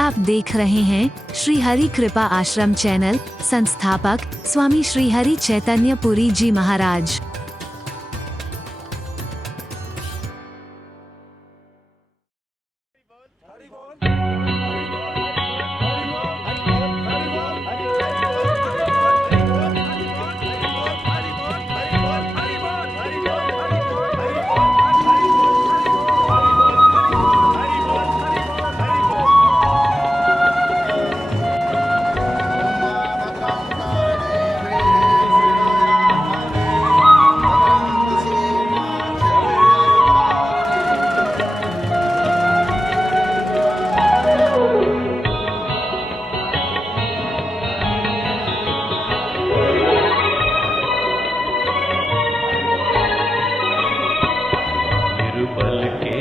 आप देख रहे हैं श्री हरि कृपा आश्रम चैनल। संस्थापक स्वामी श्री हरि चैतन्य पुरी जी महाराज। निर्बल के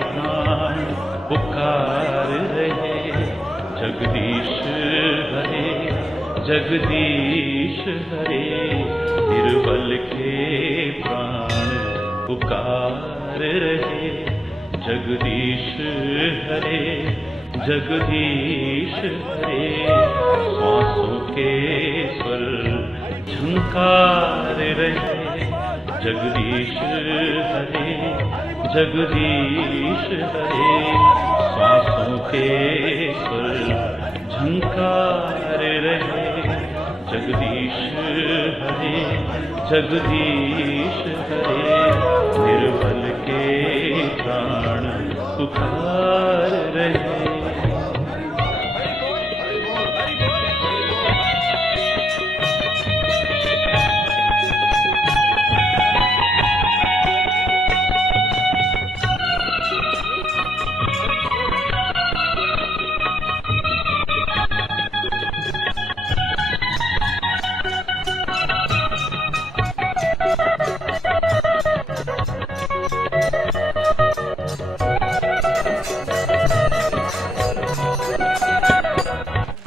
प्राण पुकार रहे, जगदीश हरे जगदीश हरे। निर्बल के प्राण पुकार रहे, जगदीश हरे जगदीश हरे। श्वासों के स्वर झंकार रहे, जगदीश हरे जगदीश हरे। श्वासों के स्वर झंकार रहे, जगदीश हरे जगदीश हरे। निर्बल के प्राण पुकार रहे।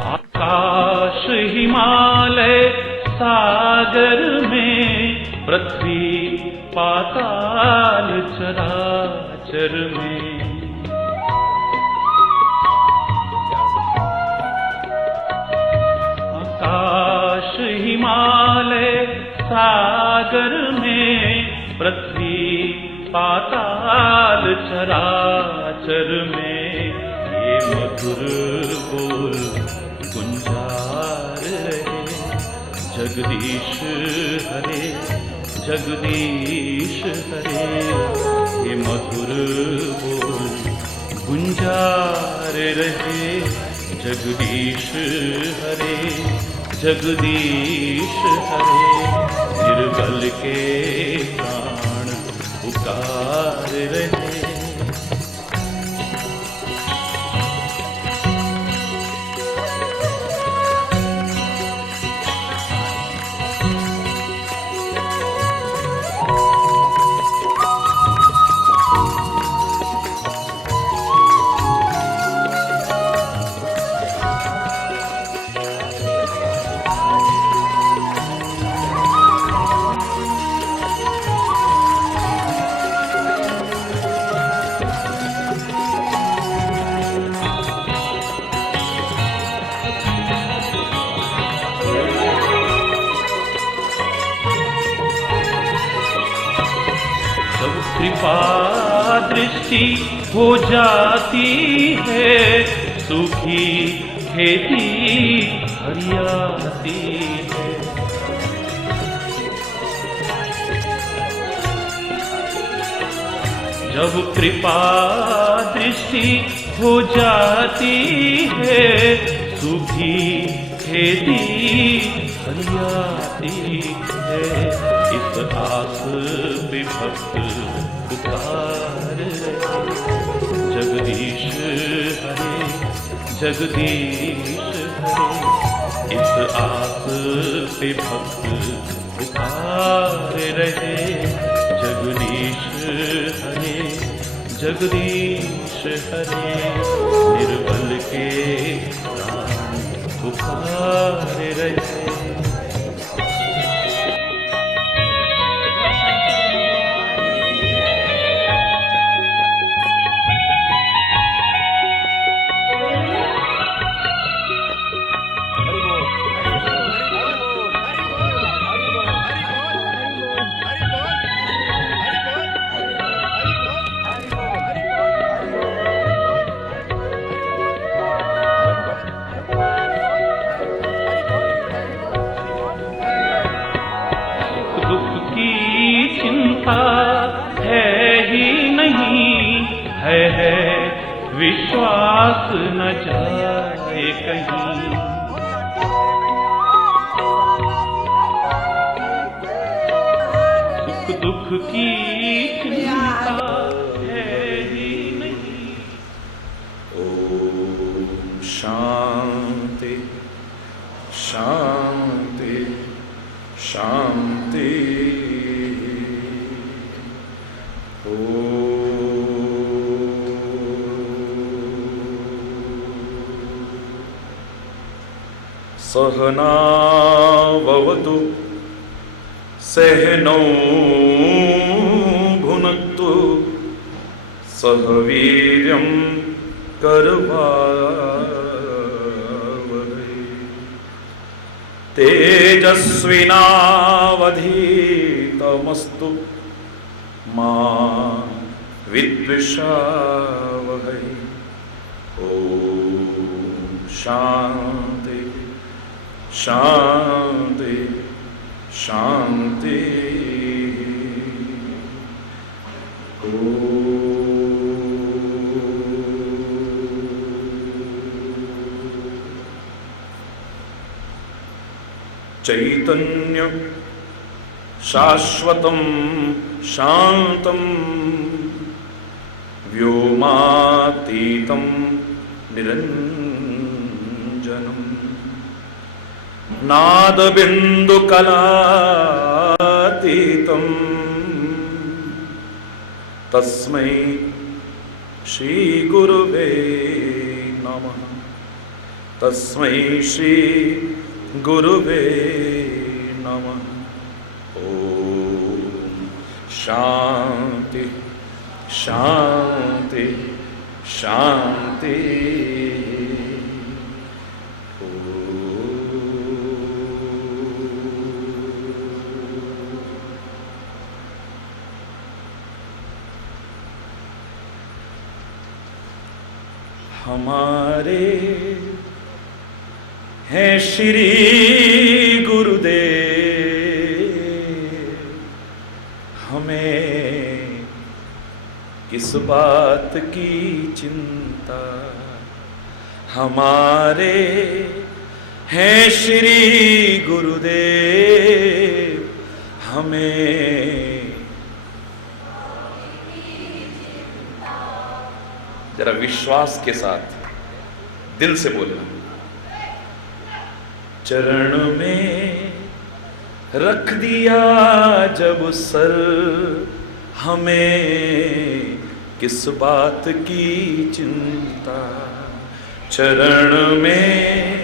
आकाश हिमालय सागर में, पृथ्वी पाताल चराचर में। आकाश हिमालय सागर में, पृथ्वी पाताल चराचर में। ये मधुर बोल गुंजार रहे, जगदीश हरे जगदीश हरे। ये मधुर बोल गुंजार रहे, जगदीश हरे जगदीश हरे। निर्बल के प्राण पुकार रहे। जब कृपा दृष्टि हो जाती है, सूखी खेती हरियाती है। जब कृपा दृष्टि हो जाती है, सूखी खेती हरियाती है। इस आस पे भक्त पुकार रहे, जगदीश हरे जगदीश हरे। इस आस पे भक्त पुकार रहे, जगदीश हरे जगदीश हरे। निर्बल के प्राण पुकार रहे। विश्वास न जाए कहीं। सुख दुख की चिंता है ही नहीं। ओम शांति शांति शांति। सहना भवतु सहनौ भुनक्तु सह वीर्यं करवावहै तेजस्विनावधीतमस्तु मा विद्विषावहै। ओम शांति शांति शांति। चैतन्य शाश्वतं शांतं व्योमातीतं निरंजनम् नादबिन्दुकलातीतं तस्मै श्री गुरुवे नमः। तस्मै श्री गुरुवे नमः। ओम शांति शांति शांति। हमारे हैं श्री गुरुदेव, हमें किस बात की चिंता। हमारे हैं श्री गुरुदेव, हमें जरा विश्वास के साथ दिल से बोलना। चरण में रख दिया जब सर, हमें किस बात की चिंता। चरण में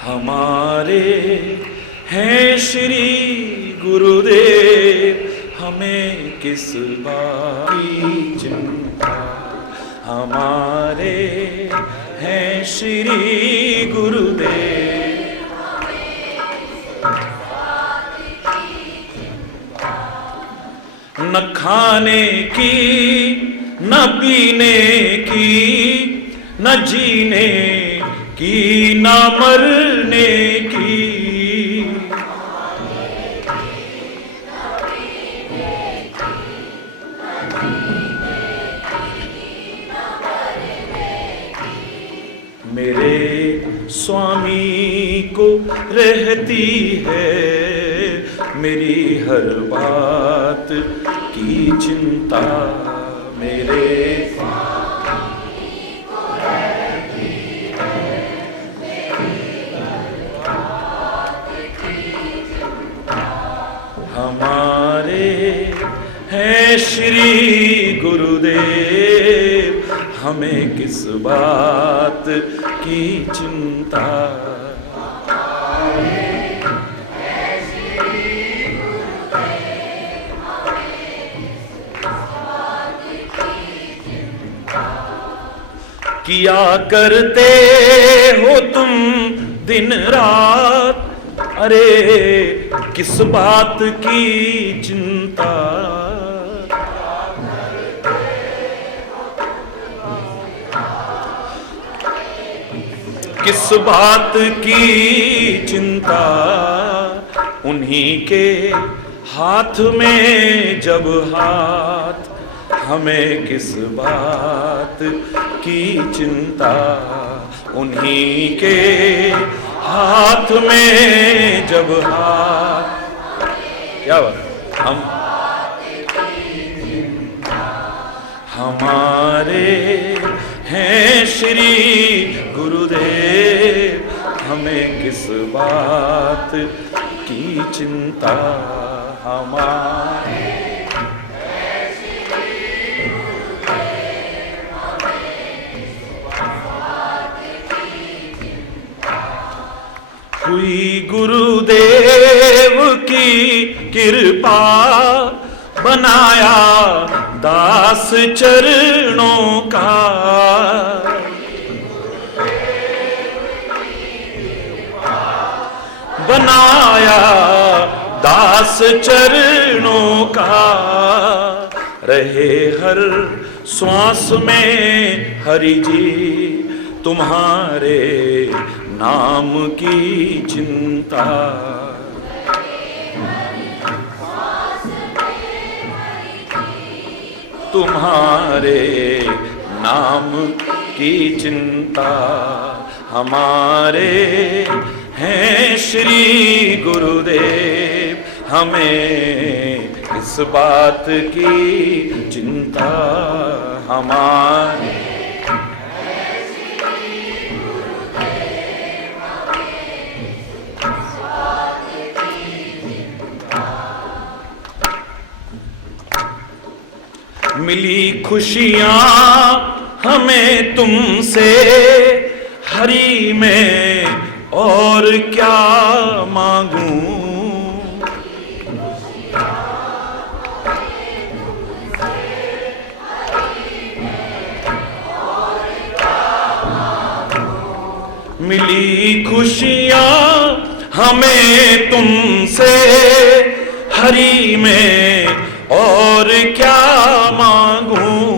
हमारे हैं श्री गुरुदेव, हमें किस बात की चिंता। हमारे हैं श्री गुरुदेव, न खाने की न पीने की न जीने की न मरने की। मेरे स्वामी को रहती है मेरी हर बात की चिंता। मेरे स्वामी को रहती है मेरी हर बात की चिंता। हमारे हैं श्री गुरुदेव, हमें किस बात की चिंता। किया करते हो तुम दिन रात, अरे किस बात की चिंता। किस बात की चिंता। उन्हीं के हाथ में जब हाथ, हमें किस बात की चिंता। उन्हीं के हाथ में जब हाथ, क्या बात, हमारे हैं श्री गुरुदेव, हमें किस बात की चिंता। हमारे हुई गुरुदेव की कृपा, बनाया दास चरणों का। बनाया दास चरणों का, रहे हर श्वास में हरि जी तुम्हारे नाम की चिंता। तुम्हारे नाम की चिंता। हमारे हैं श्री गुरुदेव, हमें इस बात की चिंता। हमारे मिली खुशियां हमें तुमसे हरि में, और क्या मांगूं। मिली खुशियां हमें तुमसे हरि में, और क्या मांगूं।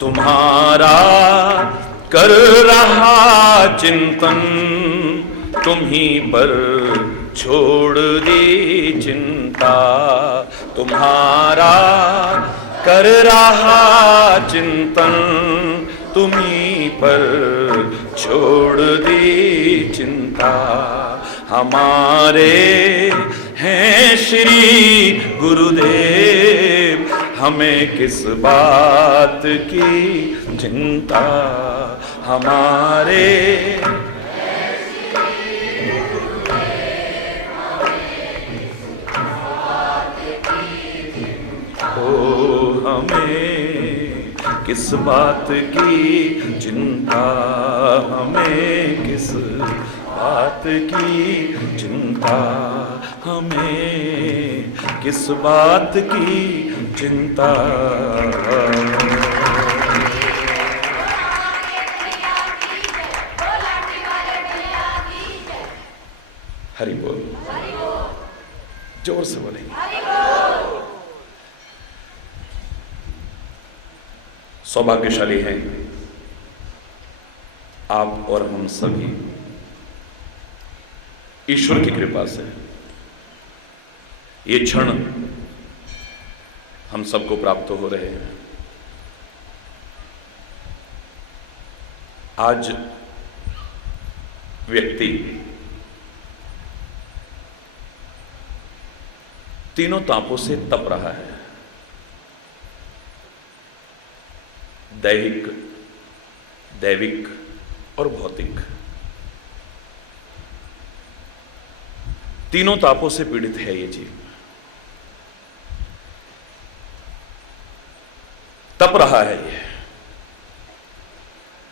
तुम्हारा कर रहा चिंतन, तुम्हीं पर छोड़ दी चिंता। तुम्हारा कर रहा चिंतन, तुम्हीं पर छोड़ दी चिंता। हमारे हैं श्री गुरुदेव, हमें किस बात की चिंता। हमारे हमें किस बात की चिंता। हमें किस बात की चिंता। हमें किस बात की चिंता। हरि बोल, जोर से बोलेंगे। सौभाग्यशाली हैं आप और हम सभी, ईश्वर की कृपा से ये क्षण हम सबको प्राप्त हो रहे हैं। आज व्यक्ति तीनों तापों से तप रहा है, दैहिक, दैविक और भौतिक। तीनों तापों से पीड़ित है ये जीव। तप रहा है ये,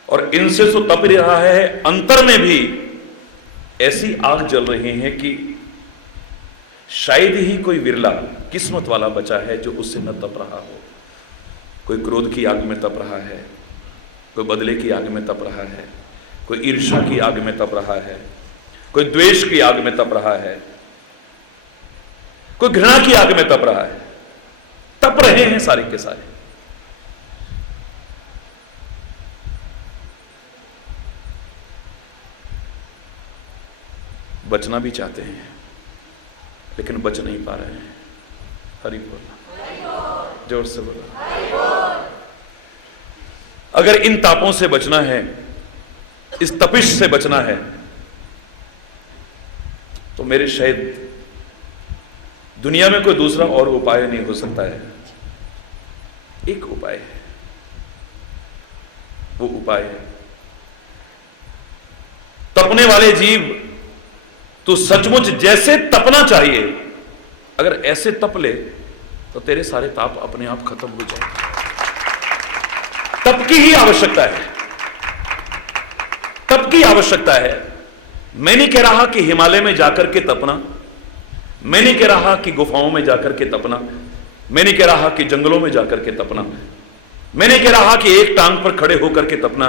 और इनसे तो तप रहा है, अंतर में भी ऐसी आग जल रही है कि शायद ही कोई विरला किस्मत वाला बचा है जो उससे न तप रहा हो। कोई क्रोध की आग में तप रहा है, कोई बदले की आग में तप रहा है, कोई ईर्ष्या की आग में तप रहा है, कोई द्वेष की आग में तप रहा है, कोई घृणा की आग में तप रहा है। तप रहे हैं सारे के सारे। बचना भी चाहते हैं लेकिन बच नहीं पा रहे हैं। हरि बोल, जोर से बोला। अगर इन तापों से बचना है, इस तपिश से बचना है, तो मेरे शायद दुनिया में कोई दूसरा और उपाय नहीं हो सकता है। एक उपाय है, वो उपाय है तपने वाले जीव तो सचमुच जैसे तपना चाहिए, अगर ऐसे तप ले तो तेरे सारे ताप अपने आप खत्म हो जाए। तप की ही आवश्यकता है, तप की आवश्यकता है। मैं नहीं कह रहा कि हिमालय में जाकर के तपना, मैं नहीं कह रहा कि गुफाओं में जाकर के तपना, मैं नहीं कह रहा कि जंगलों में जाकर के तपना, मैं नहीं कह रहा कि एक टांग पर खड़े होकर के तपना,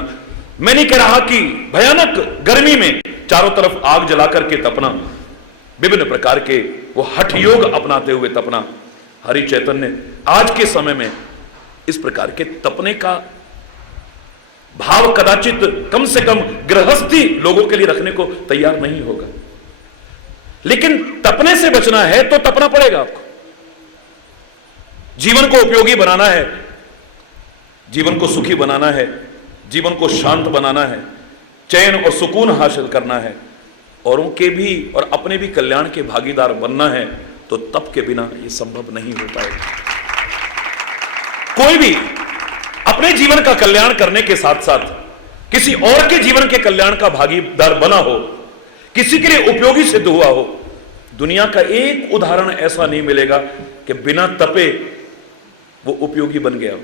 मैं नहीं कह रहा कि भयानक गर्मी में चारों तरफ आग जलाकर के तपना, विभिन्न प्रकार के वो हठ योग अपनाते हुए तपना। हरि चैतन्य आज के समय में इस प्रकार के तपने का भाव कदाचित कम से कम गृहस्थी लोगों के लिए रखने को तैयार नहीं होगा, लेकिन तपने से बचना है तो तपना पड़ेगा आपको। जीवन को उपयोगी बनाना है, जीवन को सुखी बनाना है, जीवन को शांत बनाना है, चैन और सुकून हासिल करना है, औरों के भी और अपने भी कल्याण के भागीदार बनना है, तो तप के बिना यह संभव नहीं हो पाएगा। कोई भी अपने जीवन का कल्याण करने के साथ साथ किसी और के जीवन के कल्याण का भागीदार बना हो, किसी के लिए उपयोगी सिद्ध हुआ हो, दुनिया का एक उदाहरण ऐसा नहीं मिलेगा कि बिना तपे वो उपयोगी बन गया हो।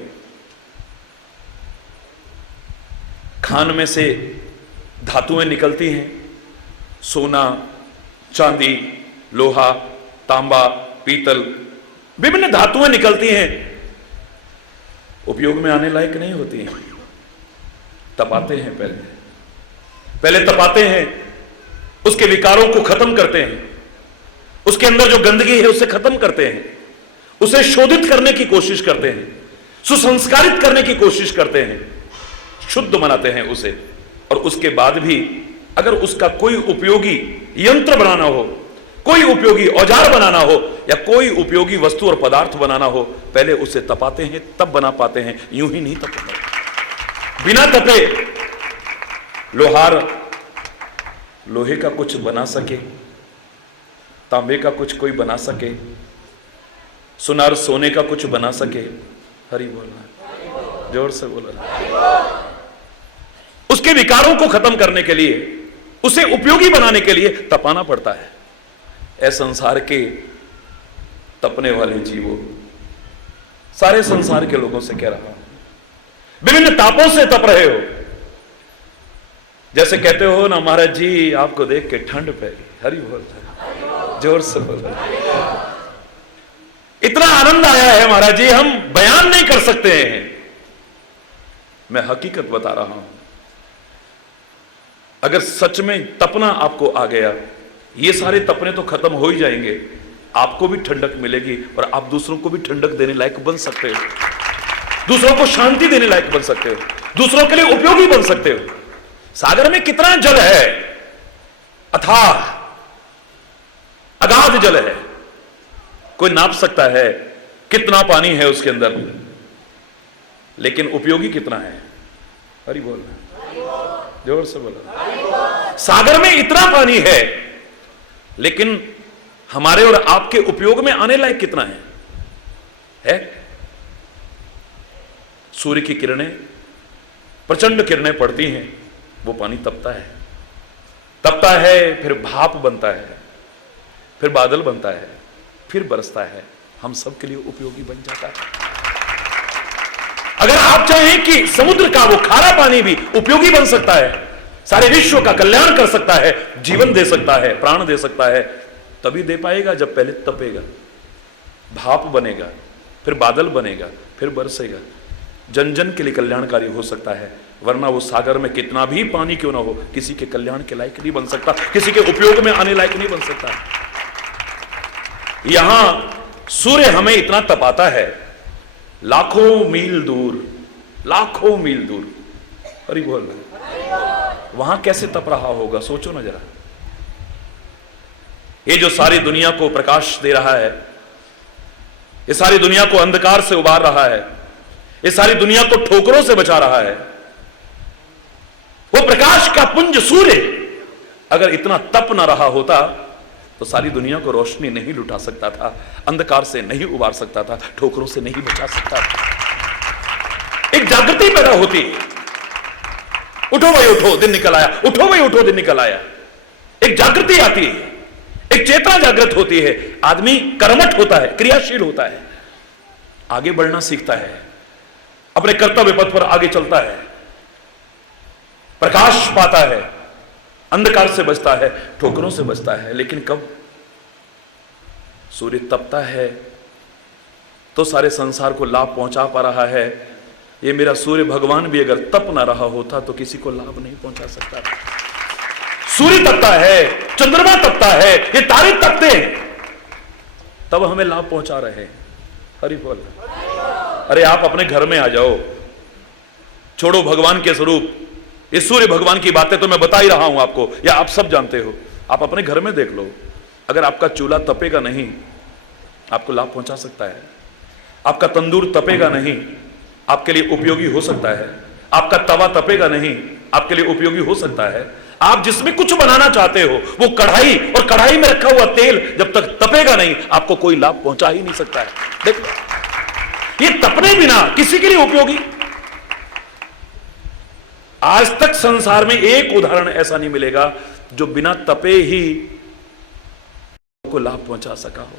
खान में से धातुएं निकलती हैं, सोना, चांदी, लोहा, तांबा, पीतल, विभिन्न धातुएं निकलती हैं, उपयोग में आने लायक नहीं होती हैं। तपाते हैं, पहले तपाते हैं, उसके विकारों को खत्म करते हैं, उसके अंदर जो गंदगी है उसे खत्म करते हैं, उसे शोधित करने की कोशिश करते हैं, सुसंस्कारित करने की कोशिश करते हैं, शुद्ध बनाते हैं उसे। और उसके बाद भी अगर उसका कोई उपयोगी यंत्र बनाना हो, कोई उपयोगी औजार बनाना हो, या कोई उपयोगी वस्तु और पदार्थ बनाना हो, पहले उसे तपाते हैं, तब बना पाते हैं, यूं ही नहीं तपाते। बिना तपे लोहार लोहे का कुछ बना सके, तांबे का कुछ कोई बना सके, सुनार सोने का कुछ बना सके? हरि बोलना, जोर से बोलना। उसके विकारों को खत्म करने के लिए, उसे उपयोगी बनाने के लिए तपाना पड़ता है। ऐ संसार के तपने वाले जीवों, सारे संसार के लोगों से कह रहा हूं, विभिन्न तापों से तप रहे हो। जैसे कहते हो ना, महाराज जी आपको देख के ठंड पैगी। हरि बोल, जोर से बोल। इतना आनंद आया है महाराज जी, हम बयान नहीं कर सकते हैं। मैं हकीकत बता रहा हूं, अगर सच में तपना आपको आ गया, ये सारे तपने तो खत्म हो ही जाएंगे, आपको भी ठंडक मिलेगी और आप दूसरों को भी ठंडक देने लायक बन सकते हो, दूसरों को शांति देने लायक बन सकते हो, दूसरों के लिए उपयोगी बन सकते हो। सागर में कितना जल है, अथाह अगाध जल है, कोई नाप सकता है कितना पानी है उसके अंदर, लेकिन उपयोगी कितना है? हरि बोल, जोर से बोलो। सागर में इतना पानी है, लेकिन हमारे और आपके उपयोग में आने लायक कितना है? सूर्य की किरणें, प्रचंड किरणें पड़ती हैं, वो पानी तपता है, फिर भाप बनता है, फिर बादल बनता है, फिर बरसता है, हम सबके लिए उपयोगी बन जाता है। अगर आप चाहें कि समुद्र का वो खारा पानी भी उपयोगी बन सकता है, सारे विश्व का कल्याण कर सकता है, जीवन दे सकता है, प्राण दे सकता है, तभी दे पाएगा जब पहले तपेगा, भाप बनेगा, फिर बादल बनेगा, फिर बरसेगा, जन जन के लिए कल्याणकारी हो सकता है। वरना वो सागर में कितना भी पानी क्यों ना हो, किसी के कल्याण के लायक नहीं बन सकता, किसी के उपयोग में आने लायक नहीं बन सकता। यहां सूर्य हमें इतना तपाता है, लाखों मील दूर, लाखों मील दूर, अरे बोल, वहां कैसे तप रहा होगा, सोचो ना जरा। ये जो सारी दुनिया को प्रकाश दे रहा है, ये सारी दुनिया को अंधकार से उबार रहा है, ये सारी दुनिया को ठोकरों से बचा रहा है, वो प्रकाश का पुंज सूर्य अगर इतना तप ना रहा होता तो सारी दुनिया को रोशनी नहीं लुटा सकता था, अंधकार से नहीं उबार सकता था, ठोकरों से नहीं बचा सकता था। एक जागृति पैदा होती, उठो भाई उठो, दिन निकल आया, उठो भाई उठो, दिन निकल आया। एक जागृति आती है, एक चेतना जागृत होती है, आदमी कर्मठ होता है, क्रियाशील होता है, आगे बढ़ना सीखता है, अपने कर्तव्य पथ पर आगे चलता है, प्रकाश पाता है, अंधकार से बचता है, ठोकरों से बचता है। लेकिन कब सूर्य तपता है तो सारे संसार को लाभ पहुंचा पा रहा है। ये मेरा सूर्य भगवान भी अगर तप ना रहा होता तो किसी को लाभ नहीं पहुंचा सकता। सूर्य तपता है, चंद्रमा तपता है, ये तारे तपते हैं, तब हमें लाभ पहुंचा रहे हैं। हरि बोल। अरे आप अपने घर में आ जाओ, छोड़ो भगवान के स्वरूप, ये सूर्य भगवान की बातें तो मैं बता ही रहा हूं आपको, या आप सब जानते हो। आप अपने घर में देख लो, अगर आपका चूल्हा तपेगा नहीं, आपको लाभ पहुंचा सकता है। आपका तंदूर तपेगा नहीं, आपके लिए उपयोगी हो सकता है। आपका तवा तपेगा नहीं, आपके लिए उपयोगी हो सकता है। आप जिसमें कुछ बनाना चाहते हो, वो कढ़ाई, और कढ़ाई में रखा हुआ तेल जब तक तपेगा नहीं, आपको कोई लाभ पहुंचा ही नहीं सकता है। देखो, ये तपने बिना किसी के लिए उपयोगी। आज तक संसार में एक उदाहरण ऐसा नहीं मिलेगा जो बिना तपे ही को लाभ पहुंचा सका हो।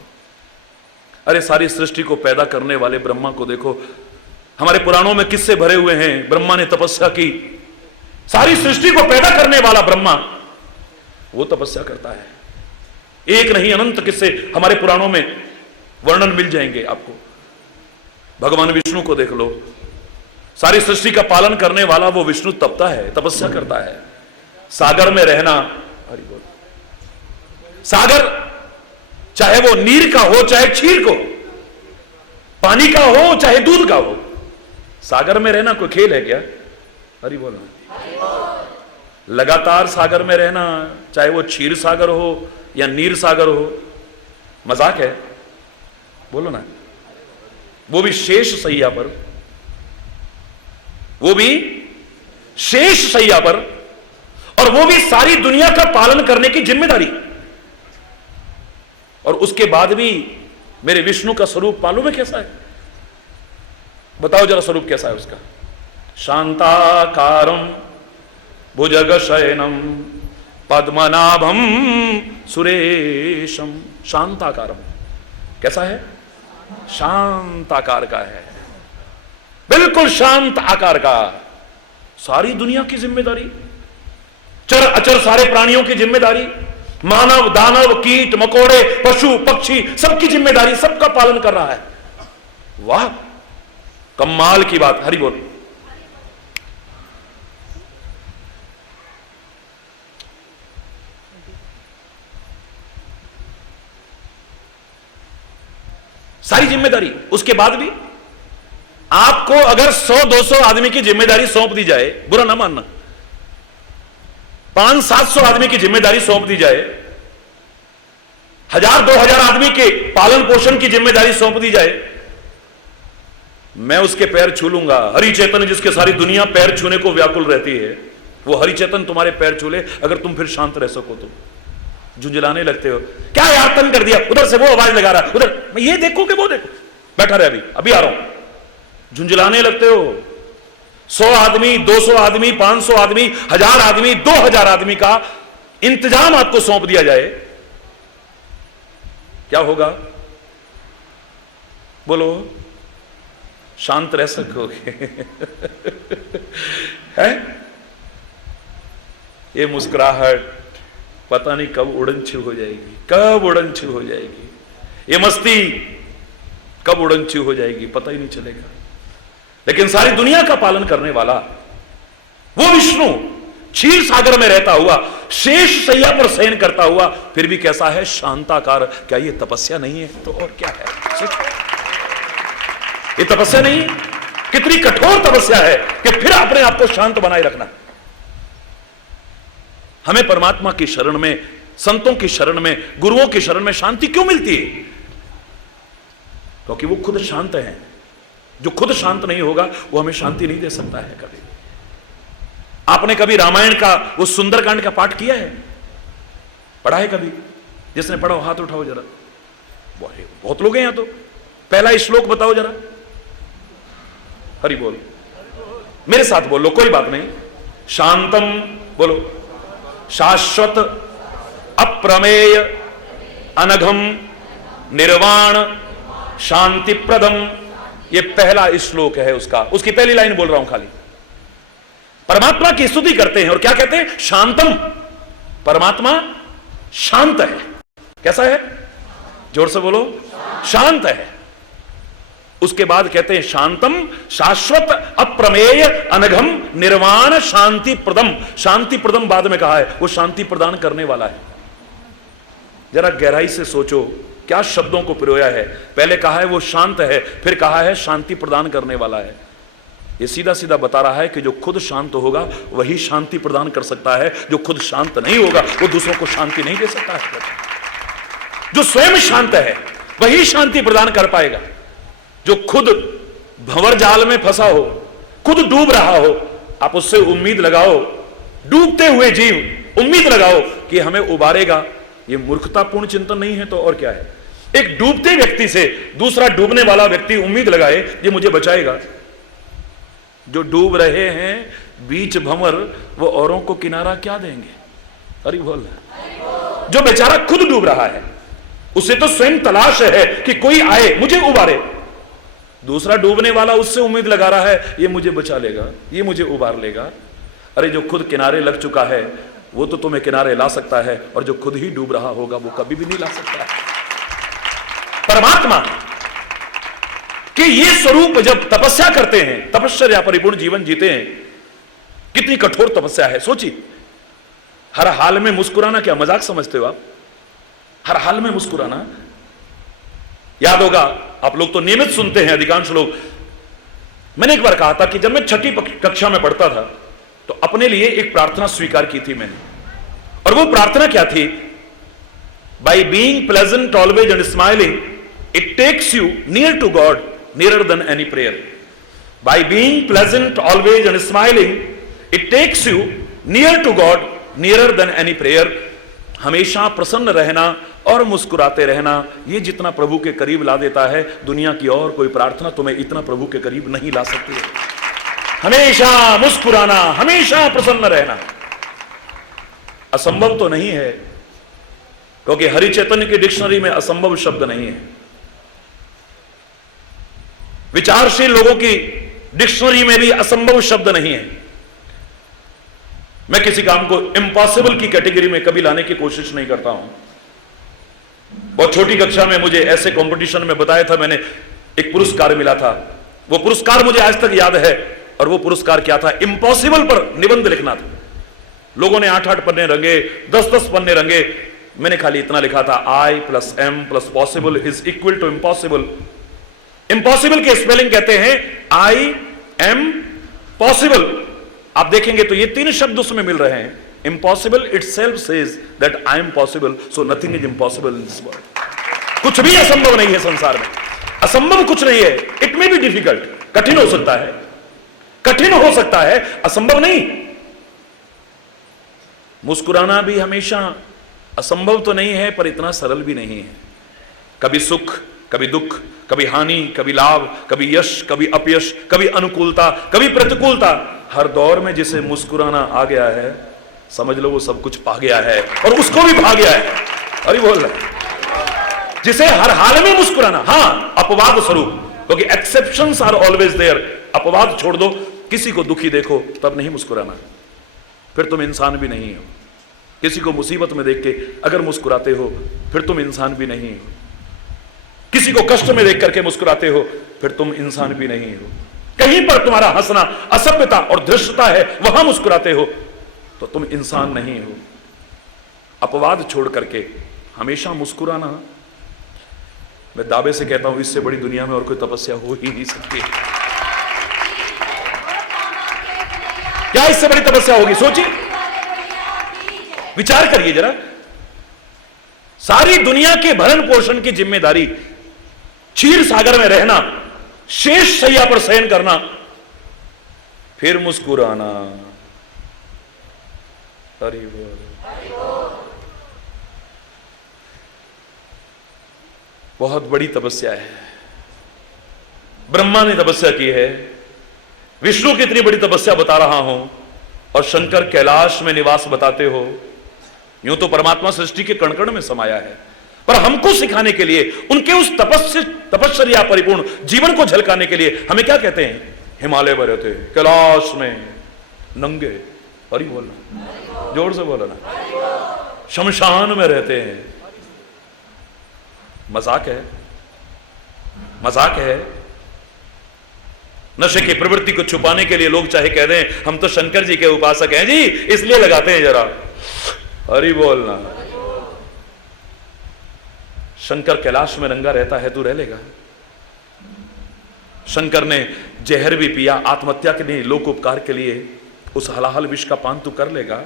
अरे सारी सृष्टि को पैदा करने वाले ब्रह्मा को देखो, हमारे पुराणों में किस्से भरे हुए हैं। ब्रह्मा ने तपस्या की, सारी सृष्टि को पैदा करने वाला ब्रह्मा वो तपस्या करता है। एक नहीं अनंत किस्से हमारे पुराणों में वर्णन मिल जाएंगे आपको। भगवान विष्णु को देख लो, सारी सृष्टि का पालन करने वाला वो विष्णु तपता है, तपस्या करता है। सागर में रहना, हरि बोल, सागर चाहे वो नीर का हो चाहे क्षीर को, पानी का हो चाहे दूध का हो, सागर में रहना कोई खेल है क्या? हरि बोल। लगातार सागर में रहना, चाहे वो क्षीर सागर हो या नीर सागर हो, मजाक है? बोलो ना। वो भी शेष सैया पर, वो भी शेष सैया पर, और वो भी सारी दुनिया का पालन करने की जिम्मेदारी। और उसके बाद भी मेरे विष्णु का स्वरूप मालूम है कैसा है? बताओ जरा स्वरूप कैसा है उसका। शांताकारम भुजग शयनम पद्मनाभम सुरेशम। शांताकारम कैसा है? शांत आकार का है, बिल्कुल शांत आकार का। सारी दुनिया की जिम्मेदारी, चर अचर सारे प्राणियों की जिम्मेदारी, मानव दानव कीट मकोड़े पशु पक्षी सबकी जिम्मेदारी, सबका पालन कर रहा है। वाह, कमाल की बात। हरि बोल। सारी जिम्मेदारी। उसके बाद भी आपको अगर 100-200 आदमी की जिम्मेदारी सौंप दी जाए, बुरा ना मानना, 500-700 आदमी की जिम्मेदारी सौंप दी जाए, 1000-2000 आदमी के पालन पोषण की जिम्मेदारी सौंप दी जाए, मैं उसके पैर छू लूंगा। हरि चेतन जिसके सारी दुनिया पैर छूने को व्याकुल रहती है, वो हरि चेतन तुम्हारे पैर छू ले, अगर तुम फिर शांत रह सको तो। झुंझलाने लगते हो, क्या यार तंग कर दिया, उधर से वो आवाज लगा रहा, उधर ये देखो कि वो देखो, बैठा रहे, अभी आ रहा हूं। झुंझलाने लगते हो। 100 आदमी, 200 आदमी, 500 आदमी, 1000 आदमी, 2000 आदमी का इंतजाम आपको सौंप दिया जाए, क्या होगा? बोलो, शांत रह सकोगे? है? ये मुस्कुराहट पता नहीं कब उड़न छू हो जाएगी, कब उड़न छू हो जाएगी। ये मस्ती कब उड़न छू हो जाएगी, पता ही नहीं चलेगा। लेकिन सारी दुनिया का पालन करने वाला वो विष्णु क्षीर सागर में रहता हुआ, शेष सैया पर शयन करता हुआ, फिर भी कैसा है? शांताकार। क्या ये तपस्या नहीं है तो और क्या है? ये तपस्या नहीं है? कितनी कठोर तपस्या है कि फिर अपने आप को शांत बनाए रखना। हमें परमात्मा की शरण में, संतों की शरण में, गुरुओं की शरण में शांति क्यों मिलती है? क्योंकि वो खुद शांत हैं। जो खुद शांत नहीं होगा वो हमें शांति नहीं दे सकता है कभी। आपने कभी रामायण का वो सुंदरकांड का पाठ किया है? पढ़ा है कभी? जिसने पढ़ा हाथ उठाओ जरा। बहुत लोग हैं यहां तो। पहला श्लोक बताओ जरा। हरि बोल। मेरे साथ बोलो, कोई बात नहीं। शांतम बोलो। शाश्वत अप्रमेय अनघम निर्वाण शांतिप्रदम। ये पहला श्लोक है उसका। उसकी पहली लाइन बोल रहा हूं खाली। परमात्मा की स्तुति करते हैं और क्या कहते हैं? शांतम। परमात्मा शांत है। कैसा है? जोर से बोलो। शांत है। उसके बाद कहते हैं शांतम शाश्वत अप्रमेय अनघम निर्वाण शांति प्रदम। शांति प्रदम बाद में कहा है, वो शांति प्रदान करने वाला है। जरा गहराई से सोचो क्या शब्दों को पिरोया है। पहले कहा है वो शांत है, फिर कहा है शांति प्रदान करने वाला है। ये सीधा सीधा बता रहा है कि जो खुद शांत होगा वही शांति प्रदान कर सकता है। जो खुद शांत नहीं होगा वो दूसरों को शांति नहीं दे सकता है। जो स्वयं शांत है वही शांति प्रदान कर पाएगा। जो खुद भंवर जाल में फंसा हो, खुद डूब रहा हो, आप उससे उम्मीद लगाओ, डूबते हुए जीव उम्मीद लगाओ कि हमें उबारेगा, ये मूर्खतापूर्ण चिंतन नहीं है तो और क्या है? एक डूबते व्यक्ति से दूसरा डूबने वाला व्यक्ति उम्मीद लगाए ये मुझे बचाएगा। जो डूब रहे हैं बीच भंवर, वो औरों को किनारा क्या देंगे? अरे बोल। जो बेचारा खुद डूब रहा है उसे तो स्वयं तलाश है कि कोई आए मुझे उबारे। दूसरा डूबने वाला उससे उम्मीद लगा रहा है ये मुझे बचा लेगा, ये मुझे उबार लेगा। अरे जो खुद किनारे लग चुका है वो तो तुम्हें किनारे ला सकता है, और जो खुद ही डूब रहा होगा वो कभी भी नहीं ला सकता है। परमात्मा कि ये स्वरूप जब तपस्या करते हैं, तपश्चर्या परिपूर्ण जीवन जीते हैं, कितनी कठोर तपस्या है सोचिए। हर हाल में मुस्कुराना क्या मजाक समझते हो आप? हर हाल में मुस्कुराना। याद होगा, आप लोग तो नियमित सुनते हैं अधिकांश लोग। मैंने एक बार कहा था कि जब मैं छठी कक्षा में पढ़ता था तो अपने लिए एक प्रार्थना स्वीकार की थी मैंने, और वो प्रार्थना क्या थी? By being pleasant always and smiling it takes you near to God, nearer than any prayer. By being pleasant always and smiling, it takes you near to God, nearer than any prayer. हमेशा प्रसन्न रहना और मुस्कुराते रहना, ये जितना प्रभु के करीब ला देता है, दुनिया की और कोई प्रार्थना तुम्हें इतना प्रभु के करीब नहीं ला सकती है। हमेशा मुस्कुराना, हमेशा प्रसन्न रहना असंभव तो नहीं है, क्योंकि हरि चैतन्य की डिक्शनरी में असंभव शब्द नहीं है। विचारशील लोगों की डिक्शनरी में भी असंभव शब्द नहीं है। मैं किसी काम को इम्पॉसिबल की कैटेगरी में कभी लाने की कोशिश नहीं करता हूं। बहुत छोटी कक्षा में मुझे ऐसे कंपटीशन में बताया था मैंने, एक पुरस्कार मिला था। वो पुरस्कार मुझे आज तक याद है, और वो पुरस्कार क्या था? इम्पॉसिबल पर निबंध लिखना था। लोगों ने 8-8 पन्ने रंगे, 10-10 पन्ने रंगे। मैंने खाली इतना लिखा था, I + M + possible is equal to impossible. Impossible के स्पेलिंग कहते हैं I am possible। आप देखेंगे तो ये 3 शब्द उसमें मिल रहे हैं। Impossible itself says that I am possible, so nothing is impossible in this world। कुछ भी असंभव नहीं है संसार में। असंभव कुछ नहीं है। इट में भी डिफिकल्ट, कठिन हो सकता है, कठिन हो सकता है, असंभव नहीं। मुस्कुराना भी हमेशा असंभव तो नहीं है, पर इतना सरल भी नहीं है। कभी सुख, कभी दुख, कभी हानि, कभी लाभ, कभी यश, कभी अपयश, कभी अनुकूलता, कभी प्रतिकूलता। हर दौर में जिसे मुस्कुराना आ गया है, समझ लो वो सब कुछ पा गया है, और उसको भी पा गया है। अरे बोल रहे जिसे हर हाल में मुस्कुराना, हाँ अपवाद स्वरूप, क्योंकि एक्सेप्शंस आर ऑलवेज देयर। अपवाद छोड़ दो, किसी को दुखी देखो तब नहीं मुस्कुराना, फिर तुम इंसान भी नहीं हो। किसी को मुसीबत में देख के अगर मुस्कुराते हो फिर तुम इंसान भी नहीं हो। किसी को कष्ट में देख करके मुस्कुराते हो फिर तुम इंसान भी नहीं हो। कहीं पर तुम्हारा हंसना असभ्यता और धृष्टता है, वहां मुस्कुराते हो तो तुम इंसान नहीं हो। अपवाद छोड़ करके हमेशा मुस्कुराना, मैं दावे से कहता हूं इससे बड़ी दुनिया में और कोई तपस्या हो ही नहीं सकती। क्या इससे बड़ी तपस्या होगी? सोचिए, विचार करिए जरा। सारी दुनिया के भरण पोषण की जिम्मेदारी, क्षीर सागर में रहना, शेष शैया पर शयन करना, फिर मुस्कुराना। हरि बोल। बहुत बड़ी तपस्या है। ब्रह्मा ने तपस्या की है, विष्णु की इतनी बड़ी तपस्या बता रहा हूं, और शंकर कैलाश में निवास बताते हो। यूं तो परमात्मा सृष्टि के कण-कण में समाया है, पर हमको सिखाने के लिए, उनके उस तपस्या परिपूर्ण जीवन को झलकाने के लिए हमें क्या कहते हैं? हिमालय में रहते, कैलाश में नंगे, हरि बोलना, जोर से बोलना, शमशान में रहते हैं। मजाक है, मजाक है। नशे की प्रवृत्ति को छुपाने के लिए लोग चाहे कह दें हम तो शंकर जी के उपासक हैं जी, इसलिए लगाते हैं जरा, हरि बोलना। शंकर कैलाश में नंगा रहता है, तू रह लेगा? शंकर ने जहर भी पिया आत्महत्या के लिए, लोक उपकार के लिए, उस हलाहल विष का पान तू कर लेगा?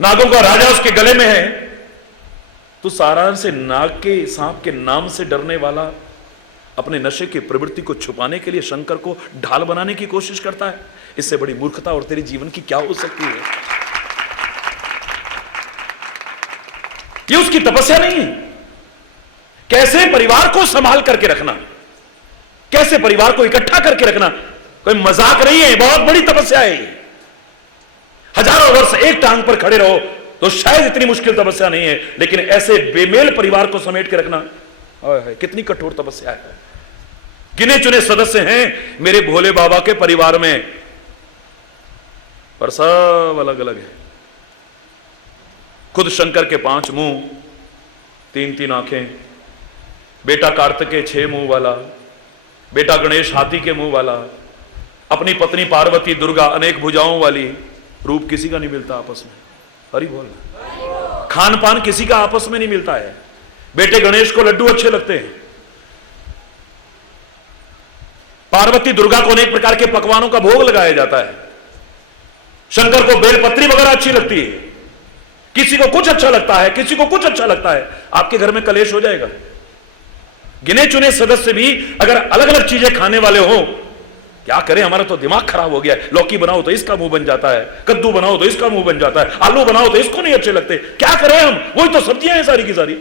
नागों का राजा उसके गले में है, तो सारा से नाग के सांप के नाम से डरने वाला अपने नशे की प्रवृत्ति को छुपाने के लिए शंकर को ढाल बनाने की कोशिश करता है। इससे बड़ी मूर्खता और तेरे जीवन की क्या हो सकती है? ये उसकी तपस्या नहीं है। कैसे परिवार को संभाल करके रखना, कैसे परिवार को इकट्ठा करके रखना, कोई मजाक नहीं है, बहुत बड़ी तपस्या है ये। हजारों वर्ष एक टांग पर खड़े रहो तो शायद इतनी मुश्किल तपस्या नहीं है, लेकिन ऐसे बेमेल परिवार को समेट के रखना कितनी कठोर तपस्या है। गिने चुने सदस्य हैं मेरे भोले बाबा के परिवार में, पर सब अलग अलग है। खुद शंकर के 5 मुंह, 3-3 आंखें, बेटा कार्तिकेय 6 मुंह वाला, बेटा गणेश हाथी के मुंह वाला, अपनी पत्नी पार्वती दुर्गा अनेक भुजाओं वाली। रूप किसी का नहीं मिलता आपस में, हरि बोल। खान पान किसी का आपस में नहीं मिलता है। बेटे गणेश को लड्डू अच्छे लगते हैं, पार्वती दुर्गा को अनेक प्रकार के पकवानों का भोग लगाया जाता है, शंकर को बेलपत्री वगैरह अच्छी लगती है, किसी को कुछ अच्छा लगता है, किसी को कुछ अच्छा लगता है। आपके घर में कलेश हो जाएगा। गिने चुने सदस्य भी अगर अलग अलग चीजें खाने वाले हो, क्या करें, हमारा तो दिमाग खराब हो गया है। लौकी बनाओ तो इसका मुंह बन जाता है, कद्दू बनाओ तो इसका मुंह बन जाता है, आलू बनाओ तो इसको नहीं अच्छे लगते, क्या करें हम, वही तो सब्जियां हैं सारी की सारी।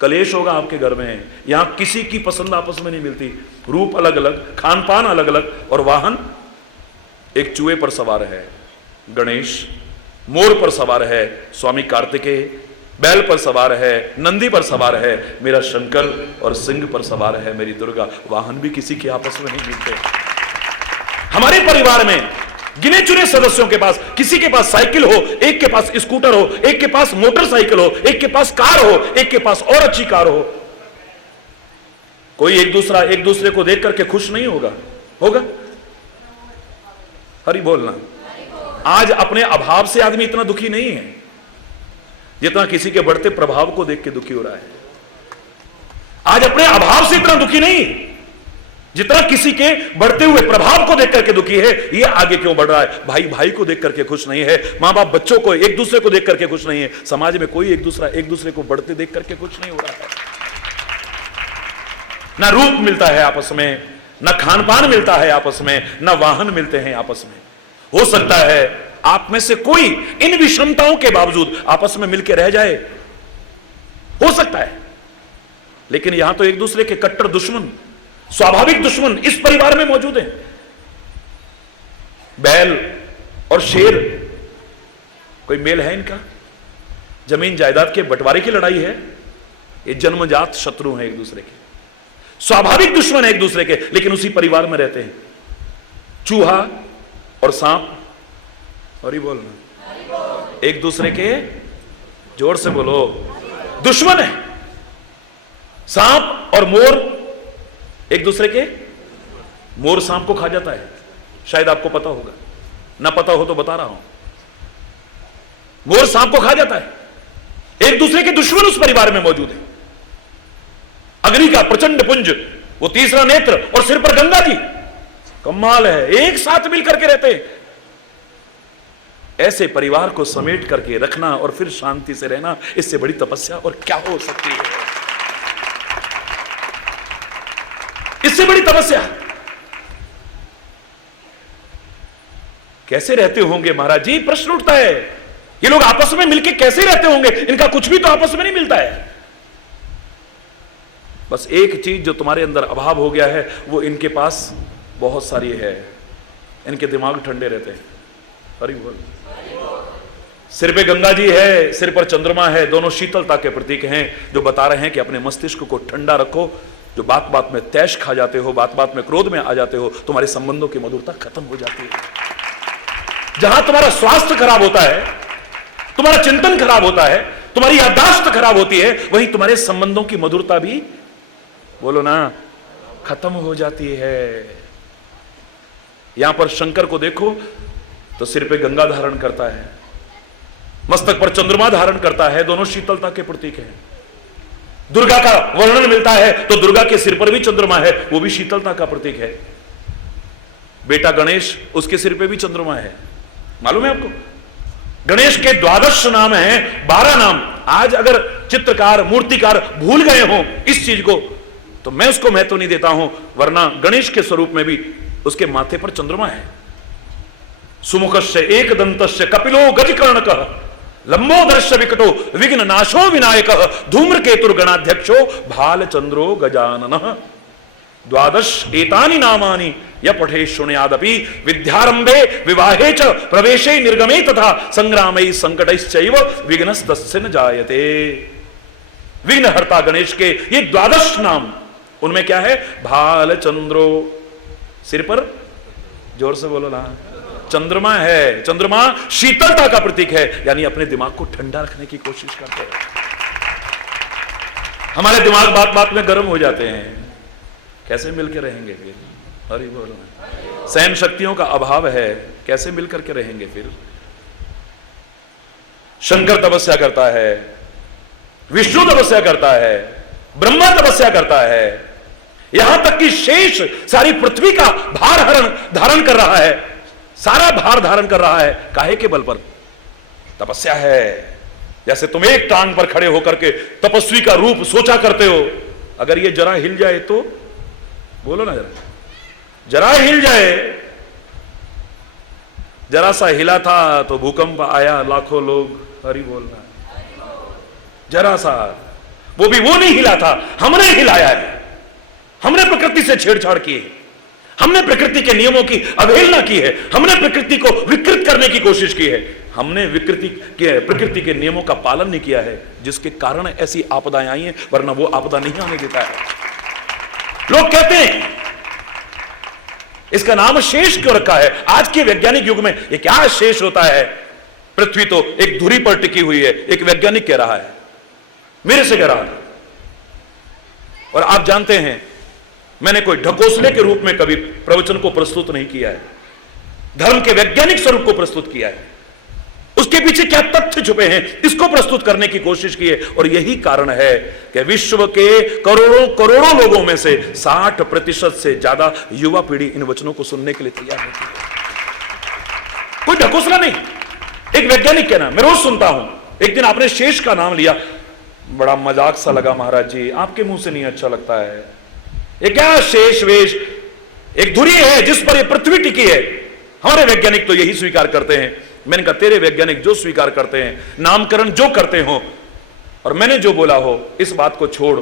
कलेश होगा आपके घर में। यहां किसी की पसंद आपस में नहीं मिलती। रूप अलग अलग, खान पान अलग अलग, और वाहन, एक चूहे पर सवार है गणेश, मोर पर सवार है स्वामी कार्तिकेय, बैल पर सवार है, नंदी पर सवार है मेरा शंकर, और सिंह पर सवार है मेरी दुर्गा। वाहन भी किसी के आपस में नहीं मिलते। हमारे परिवार में गिने चुने सदस्यों के पास, किसी के पास साइकिल हो, एक के पास स्कूटर हो, एक के पास मोटरसाइकिल हो, एक के पास कार हो, एक के पास और अच्छी कार हो। कोई एक दूसरे को देख करके खुश नहीं होगा? होगा? हरि बोलना। आज अपने अभाव से आदमी इतना दुखी नहीं है जितना किसी के बढ़ते प्रभाव को देख के दुखी हो रहा है। आज अपने अभाव से इतना दुखी नहीं जितना किसी के बढ़ते हुए प्रभाव को देख करके दुखी है। ये आगे क्यों बढ़ रहा है? भाई भाई को देख करके खुश नहीं है, मां बाप बच्चों को एक दूसरे को देख करके खुश नहीं है, समाज में कोई एक दूसरे को बढ़ते देख करके खुश नहीं हो रहा है। ना रूप मिलता है आपस में, ना खान पान मिलता है आपस में, ना वाहन मिलते हैं आपस में। हो सकता है आप में से कोई इन विषमताओं के बावजूद आपस में मिलकर रह जाए, हो सकता है, लेकिन यहां तो एक दूसरे के कट्टर दुश्मन, स्वाभाविक दुश्मन इस परिवार में मौजूद हैं। बैल और शेर, कोई मेल है इनका? जमीन जायदाद के बंटवारे की लड़ाई है? ये जन्मजात शत्रु हैं एक दूसरे के, स्वाभाविक दुश्मन है एक दूसरे के, लेकिन उसी परिवार में रहते हैं। चूहा और सांप, हरि बोलना, एक दूसरे के, जोर से बोलो, दुश्मन है। सांप और मोर एक दूसरे के, मोर सांप को खा जाता है, शायद आपको पता होगा, ना पता हो तो बता रहा हूं। मोर सांप को खा जाता है, एक दूसरे के दुश्मन उस परिवार में मौजूद है। अग्नि का प्रचंड पुंज, वो तीसरा नेत्र और सिर पर गंगा जी, कमाल है, एक साथ मिलकर के रहते हैं। ऐसे परिवार को समेट करके रखना और फिर शांति से रहना, इससे बड़ी तपस्या और क्या हो सकती है? इससे बड़ी तपस्या कैसे रहते होंगे महाराज जी? प्रश्न उठता है, ये लोग आपस में मिलकर कैसे रहते होंगे? इनका कुछ भी तो आपस में नहीं मिलता है। बस एक चीज जो तुम्हारे अंदर अभाव हो गया है, वो इनके पास बहुत सारी है, इनके दिमाग ठंडे रहते हैं। हरि बोल। सिर पे गंगा जी है, सिर पर चंद्रमा है, दोनों शीतलता के प्रतीक हैं, जो बता रहे हैं कि अपने मस्तिष्क को ठंडा रखो। जो बात बात में तैश खा जाते हो, बात बात में क्रोध में आ जाते हो, तुम्हारे संबंधों की मधुरता खत्म हो जाती है। जहां तुम्हारा स्वास्थ्य खराब होता है, तुम्हारा चिंतन खराब होता है, तुम्हारी याददाश्त खराब होती है, वहीं तुम्हारे संबंधों की मधुरता भी, बोलो ना, खत्म हो जाती है। यहां पर शंकर को देखो तो सिर पे गंगा धारण करता है, मस्तक पर चंद्रमा धारण करता है, दोनों शीतलता के प्रतीक हैं। दुर्गा का वर्णन मिलता है तो दुर्गा के सिर पर भी चंद्रमा है, वो भी शीतलता का प्रतीक है। बेटा गणेश, उसके सिर पे भी चंद्रमा है। मालूम है आपको? गणेश के 12 नाम हैं, 12 नाम। आज अगर चित्रकार, मूर्तिकार भूल गए हो इस चीज को, तो मैं उसको महत्व नहीं देता हूं, वरना गणेश के स्वरूप में भी उसके माथे पर चंद्रमा है। सुमुखस्य एकदंतस्य कपिलो गजकर्णकः लंबोदरस्य विकटो विघ्न नाशो विनायकः धूम्रकेतुर्गणाध्यक्षो भालचंद्रो गजाननः। 12 एतानि नामानि य पठे शृणुयादपि विद्यारंभे विवाहे च प्रवेशे निर्गमे तथा संग्रामे संकटैश्चैव विघ्नस्तस्य न जायते। विघ्नहर्ता गणेश के ये 12 नाम, उनमें क्या है? भालचंद्रो, सिर पर जोर से बोलो ना, चंद्रमा है। चंद्रमा शीतलता का प्रतीक है, यानी अपने दिमाग को ठंडा रखने की कोशिश करते हैं। हमारे दिमाग बात बात में गर्म हो जाते हैं, कैसे मिलकर रहेंगे फिर? हरि बोल। सहन शक्तियों का अभाव है, कैसे मिलकर के रहेंगे फिर? शंकर तपस्या करता है, विष्णु तपस्या करता है, ब्रह्मा तपस्या करता है, यहां तक कि शेष सारी पृथ्वी का भार धारण कर रहा है, सारा भार धारण कर रहा है। काहे के बल पर? तपस्या है। जैसे तुम एक टांग पर खड़े होकर के तपस्वी का रूप सोचा करते हो, अगर ये जरा हिल जाए तो, बोलो ना, जरा हिल जाए, जरा सा हिला था तो भूकंप आया, लाखों लोग हरि बोलना, जरा सा, वो भी वो नहीं हिला था, हमने हिलाया है। हमने प्रकृति से छेड़छाड़ की है, हमने प्रकृति के नियमों की अवहेलना की है, हमने प्रकृति को विकृत करने की कोशिश की है, हमने प्रकृति के नियमों का पालन नहीं किया है, जिसके कारण ऐसी आपदाएं आई हैं, वरना वो आपदा नहीं आने देता है। लोग कहते हैं इसका नाम शेष क्यों रखा है? आज के वैज्ञानिक युग में ये क्या शेष होता है? पृथ्वी तो एक धुरी पर टिकी हुई है, एक वैज्ञानिक कह रहा है, मेरे से कह रहा है। और आप जानते हैं, मैंने कोई ढकोसले के रूप में कभी प्रवचन को प्रस्तुत नहीं किया है, धर्म के वैज्ञानिक स्वरूप को प्रस्तुत किया है। उसके पीछे क्या तथ्य छुपे हैं, इसको प्रस्तुत करने की कोशिश की है। और यही कारण है कि विश्व के करोड़ों करोड़ों लोगों में से 60% से ज्यादा युवा पीढ़ी इन वचनों को सुनने के लिए तैयार होती है। कोई ढकोसला नहीं, एक वैज्ञानिक कहना। मैं रोज सुनता हूं। एक दिन आपने शेष का नाम लिया, बड़ा मजाक सा लगा महाराज जी, आपके मुंह से नहीं अच्छा लगता है। ये क्या शेष वेश? एक धुरी है जिस पर ये पृथ्वी टिकी है। हमारे वैज्ञानिक तो यही स्वीकार करते हैं। मैंने कहा तेरे वैज्ञानिक जो स्वीकार करते हैं, नामकरण जो करते हो, और मैंने जो बोला हो, इस बात को छोड़,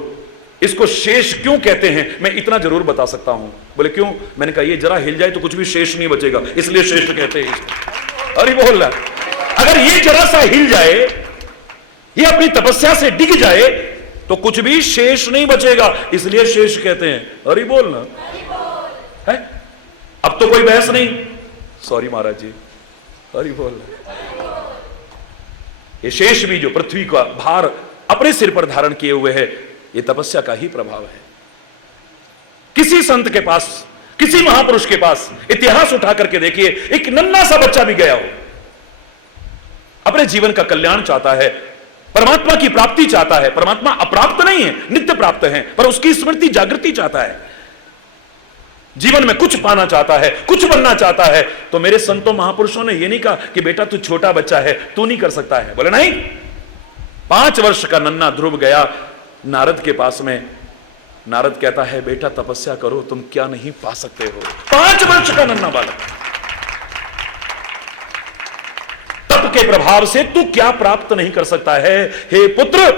इसको शेष क्यों कहते हैं मैं इतना जरूर बता सकता हूं। बोले क्यों? मैंने कहा ये जरा हिल जाए तो कुछ भी शेष नहीं बचेगा, इसलिए शेष कहते हैं इसको। अरे बोल रहा, अगर ये जरा सा हिल जाए, ये अपनी तपस्या से डिग जाए, तो कुछ भी शेष नहीं बचेगा, इसलिए शेष कहते हैं। अरे बोलना है। अब तो कोई बहस नहीं। सॉरी महाराज जी, अरे बोलना। ये शेष भी जो पृथ्वी का भार अपने सिर पर धारण किए हुए है, ये तपस्या का ही प्रभाव है। किसी संत के पास, किसी महापुरुष के पास इतिहास उठा करके देखिए, एक नन्हा सा बच्चा भी गया हो, अपने जीवन का कल्याण चाहता है, परमात्मा की प्राप्ति चाहता है। परमात्मा अप्राप्त नहीं है, नित्य प्राप्त है, पर उसकी स्मृति जागृति चाहता है, जीवन में कुछ पाना चाहता है, कुछ बनना चाहता है। तो मेरे संतों महापुरुषों ने यह नहीं कहा कि बेटा तू छोटा बच्चा है, तू नहीं कर सकता है। बोले नहीं। 5 वर्ष का नन्हा ध्रुव गया नारद के पास में। नारद कहता है बेटा तपस्या करो, तुम क्या नहीं पा सकते हो। 5 वर्ष का नन्हा बालक, तप के प्रभाव से तू क्या प्राप्त नहीं कर सकता है। हे पुत्र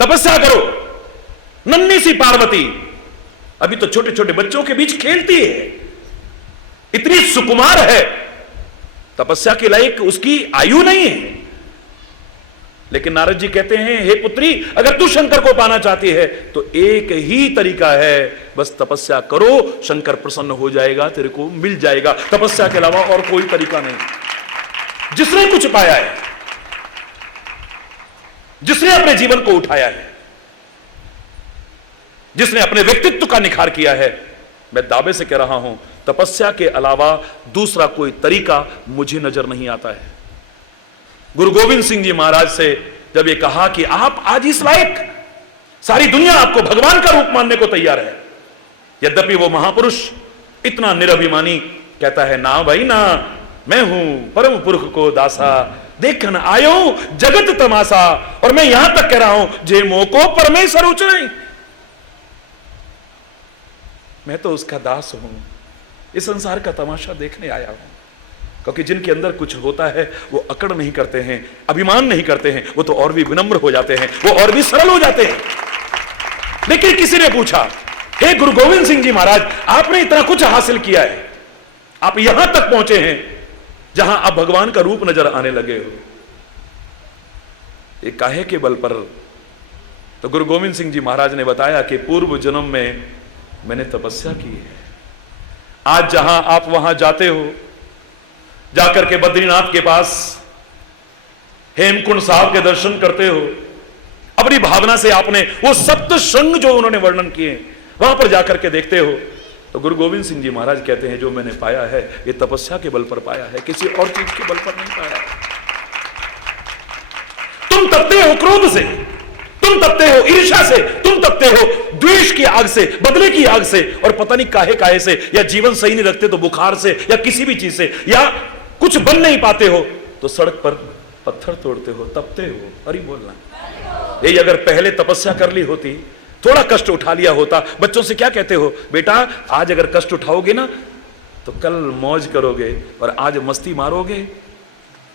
तपस्या करो। नन्ही सी पार्वती अभी तो छोटे छोटे बच्चों के बीच खेलती है, इतनी सुकुमार है, तपस्या के लायक उसकी आयु नहीं है। लेकिन नारद जी कहते हैं हे पुत्री, अगर तू शंकर को पाना चाहती है तो एक ही तरीका है, बस तपस्या करो, शंकर प्रसन्न हो जाएगा, तेरे को मिल जाएगा। तपस्या के अलावा और कोई तरीका नहीं। जिसने कुछ पाया है, जिसने अपने जीवन को उठाया है, जिसने अपने व्यक्तित्व का निखार किया है, मैं दावे से कह रहा हूं तपस्या के अलावा दूसरा कोई तरीका मुझे नजर नहीं आता है। गुरु गोविंद सिंह जी महाराज से जब ये कहा कि आप आज इस लायक, सारी दुनिया आपको भगवान का रूप मानने को तैयार है, यद्यपि वो महापुरुष इतना निरभिमानी कहता है ना भाई ना, मैं हूं परम पुरुष को दासा, देखन आयो जगत तमाशा। और मैं यहां तक कह रहा हूं जे मोको परमेश्वर उचरे, मैं तो उसका दास हूं, इस संसार का तमाशा देखने आया हूं। क्योंकि जिनके अंदर कुछ होता है वो अकड़ नहीं करते हैं, अभिमान नहीं करते हैं, वो तो और भी विनम्र हो जाते हैं, वो और भी सरल हो जाते हैं। लेकिन किसी ने पूछा हे गुरु गोविंद सिंह जी महाराज, आपने इतना कुछ हासिल किया है, आप यहां तक पहुंचे हैं जहां आप भगवान का रूप नजर आने लगे हो, ये काहे के बल पर? तो गुरु गोविंद सिंह जी महाराज ने बताया कि पूर्व जन्म में मैंने तपस्या की है। आज जहां आप वहां जाते हो, जाकर के बद्रीनाथ के पास हेमकुंड साहब के दर्शन करते हो, अपनी भावना से आपने वो सप्त श्रृंग जो उन्होंने वर्णन किए वहां पर जाकर के देखते हो, तो गुरु गोविंद सिंह जी महाराज कहते हैं जो मैंने पाया है ये तपस्या के बल पर पाया है, किसी और चीज के बल पर नहीं पाया। तुम तपते हो क्रोध से, तुम तपते हो ईर्ष्या से, तुम तपते हो द्वेष की आग से, बदले की आग से, और पता नहीं काहे काहे से, या जीवन सही नहीं रखते तो बुखार से, या किसी भी चीज से, या कुछ बन नहीं पाते हो तो सड़क पर पत्थर तोड़ते हो, तपते हो। अरे बोलना, ये अगर पहले तपस्या कर ली होती, थोड़ा कष्ट उठा लिया होता। बच्चों से क्या कहते हो, बेटा आज अगर कष्ट उठाओगे ना तो कल मौज करोगे, और आज मस्ती मारोगे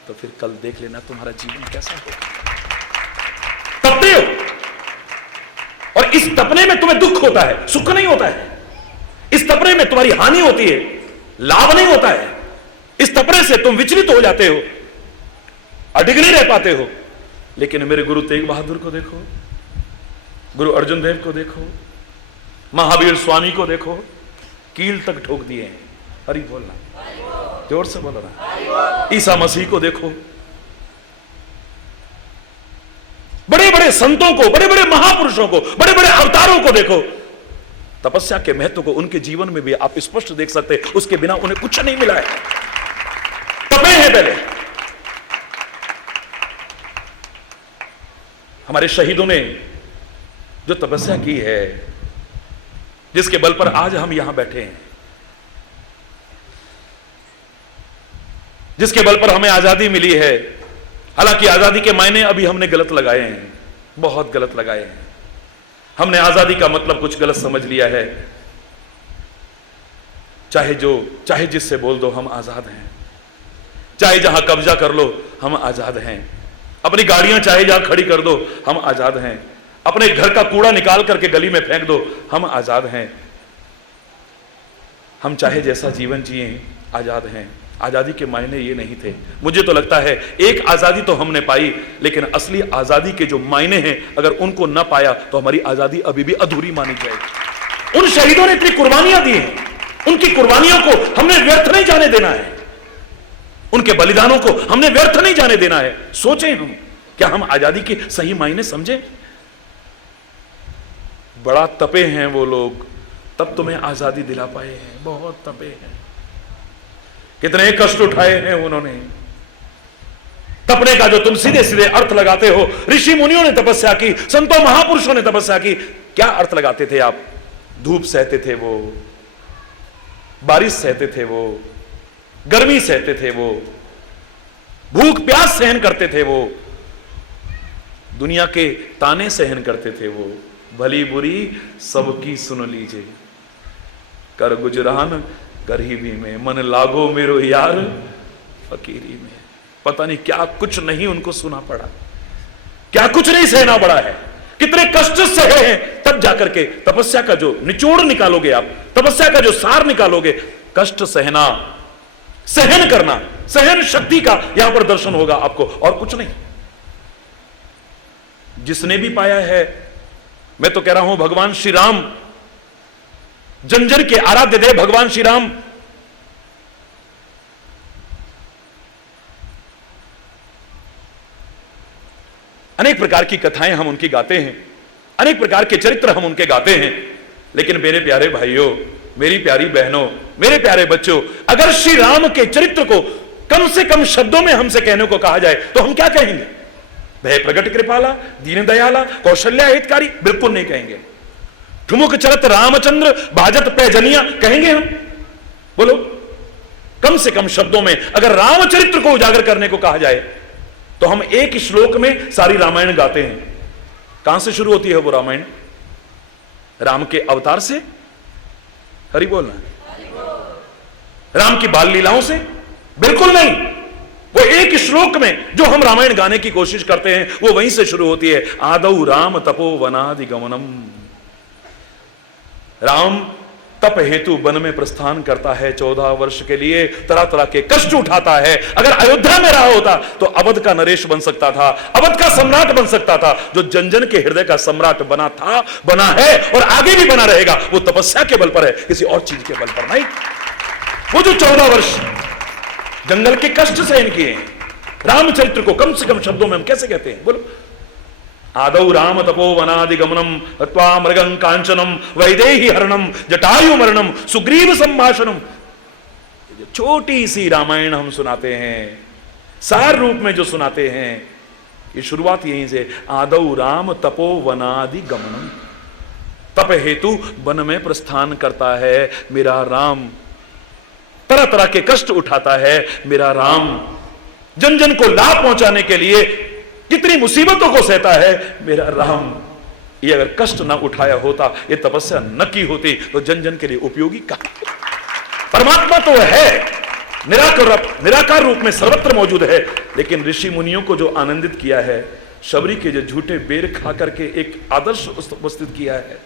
तो फिर कल देख लेना तुम्हारा जीवन कैसा होगा। तपते हो, और इस तपने में तुम्हें दुख होता है, सुख नहीं होता है। इस तपने में तुम्हारी हानि होती है, लाभ नहीं होता है। इस तपने से तुम विचलित हो जाते हो, अडिग नहीं रह पाते हो। लेकिन मेरे गुरु तेग बहादुर को देखो, गुरु अर्जुन देव को देखो, महावीर स्वामी को देखो, कील तक ठोक दिए हैं। हरि बोलना, जोर से बोलो ना। ईसा मसीह को देखो, बड़े बड़े संतों को, बड़े बड़े महापुरुषों को, बड़े बड़े अवतारों को देखो। तपस्या के महत्व को उनके जीवन में भी आप स्पष्ट देख सकते हैं, उसके बिना उन्हें कुछ नहीं मिला है। तपे हैं पहले। हमारे शहीदों ने जो तपस्या की है, जिसके बल पर आज हम यहां बैठे हैं, जिसके बल पर हमें आजादी मिली है। हालांकि आजादी के मायने अभी हमने गलत लगाए हैं, बहुत गलत लगाए हैं। हमने आजादी का मतलब कुछ गलत समझ लिया है। चाहे जिससे बोल दो हम आजाद हैं, चाहे जहां कब्जा कर लो हम आजाद हैं, अपनी गाड़ियां चाहे जहां खड़ी कर दो हम आजाद हैं, अपने घर का कूड़ा निकाल करके गली में फेंक दो हम आजाद हैं। हम चाहे जैसा जीवन जिए आजाद हैं। आजादी के मायने ये नहीं थे। मुझे तो लगता है एक आजादी तो हमने पाई, लेकिन असली आजादी के जो मायने हैं अगर उनको ना पाया तो हमारी आजादी अभी भी अधूरी मानी जाएगी। उन शहीदों ने इतनी कुर्बानियां दी हैं, उनकी कुर्बानियों को हमने व्यर्थ नहीं जाने देना है, उनके बलिदानों को हमने व्यर्थ नहीं जाने देना है। सोचें हम, क्या हम आजादी के सही मायने समझें? बड़ा तपे हैं वो लोग, तब तुम्हें आजादी दिला पाए हैं। बहुत तपे हैं, कितने कष्ट उठाए हैं उन्होंने। तपने का जो तुम सीधे सीधे अर्थ लगाते हो, ऋषि मुनियों ने तपस्या की, संतों महापुरुषों ने तपस्या की, क्या अर्थ लगाते थे आप? धूप सहते थे वो, बारिश सहते थे वो, गर्मी सहते थे वो, भूख प्यास सहन करते थे वो, दुनिया के ताने सहन करते थे वो, भली बुरी सबकी सुन लीजिए, कर गुजरान गरीबी में, मन लागो मेरो यार फकीरी में। पता नहीं क्या कुछ नहीं उनको सुना पड़ा, क्या कुछ नहीं सहना पड़ा है, कितने कष्ट सहे हैं, तब जाकर के तपस्या का जो निचोड़ निकालोगे आप, तपस्या का जो सार निकालोगे, कष्ट सहना, सहन करना, सहन शक्ति का यहां पर दर्शन होगा आपको, और कुछ नहीं। जिसने भी पाया है, मैं तो कह रहा हूं भगवान श्री राम, जंजर के आराध्य देव भगवान श्री राम, अनेक प्रकार की कथाएं हम उनकी गाते हैं, अनेक प्रकार के चरित्र हम उनके गाते हैं, लेकिन मेरे प्यारे भाइयों, मेरी प्यारी बहनों, मेरे प्यारे बच्चों, अगर श्री राम के चरित्र को कम से कम शब्दों में हमसे कहने को कहा जाए तो हम क्या कहेंगे? भय प्रगट कृपाला, दीन दयाला, कौशल्या हितकारी? बिल्कुल नहीं कहेंगे। ठुमुक चलत रामचंद्र, भाजत पैजनिया, कहेंगे हम? बोलो, कम से कम शब्दों में अगर रामचरित्र को उजागर करने को कहा जाए तो हम एक श्लोक में सारी रामायण गाते हैं। कहां से शुरू होती है वो रामायण? राम के अवतार से? हरि बोलना। राम की बाल लीलाओं से? बिल्कुल नहीं। वो एक श्लोक में जो हम रामायण गाने की कोशिश करते हैं वो वहीं से शुरू होती है, आदौ राम तपो वनादि गमनम। राम तप हेतु वन में प्रस्थान करता है 14 वर्ष के लिए, तरह तरह के कष्ट उठाता है। अगर अयोध्या में रहा होता तो अवध का नरेश बन सकता था, अवध का सम्राट बन सकता था। जो जन जन के हृदय का सम्राट बना था, बना है और आगे भी बना रहेगा, वो तपस्या के बल पर है, किसी और चीज के बल पर नहीं। वो जो 14 वर्ष जंगल के कष्ट सहन किए, रामचरित्र को कम से कम शब्दों में हम कैसे कहते हैं? बोलो, आदौ राम तपो वनादि गमनम अत्वा मृगं कांचनम वैदेही हरणम जटायु मरणम सुग्रीव संभाषणम। छोटी सी रामायण हम सुनाते हैं, सार रूप में जो सुनाते हैं, ये शुरुआत यहीं से, आदौ राम तपो वनादि गमनम। तप हेतु वन में प्रस्थान करता है मेरा राम, तरह तरह के कष्ट उठाता है मेरा राम, जन जन को लाभ पहुंचाने के लिए कितनी मुसीबतों को सहता है मेरा राम। ये अगर कष्ट ना उठाया होता, ये तपस्या न की होती, तो जन जन के लिए उपयोगी कहां? परमात्मा तो है, निराकार रूप में सर्वत्र मौजूद है, लेकिन ऋषि मुनियों को जो आनंदित किया है, शबरी के जो झूठे बेर खा करके एक आदर्श उपस्थित किया है,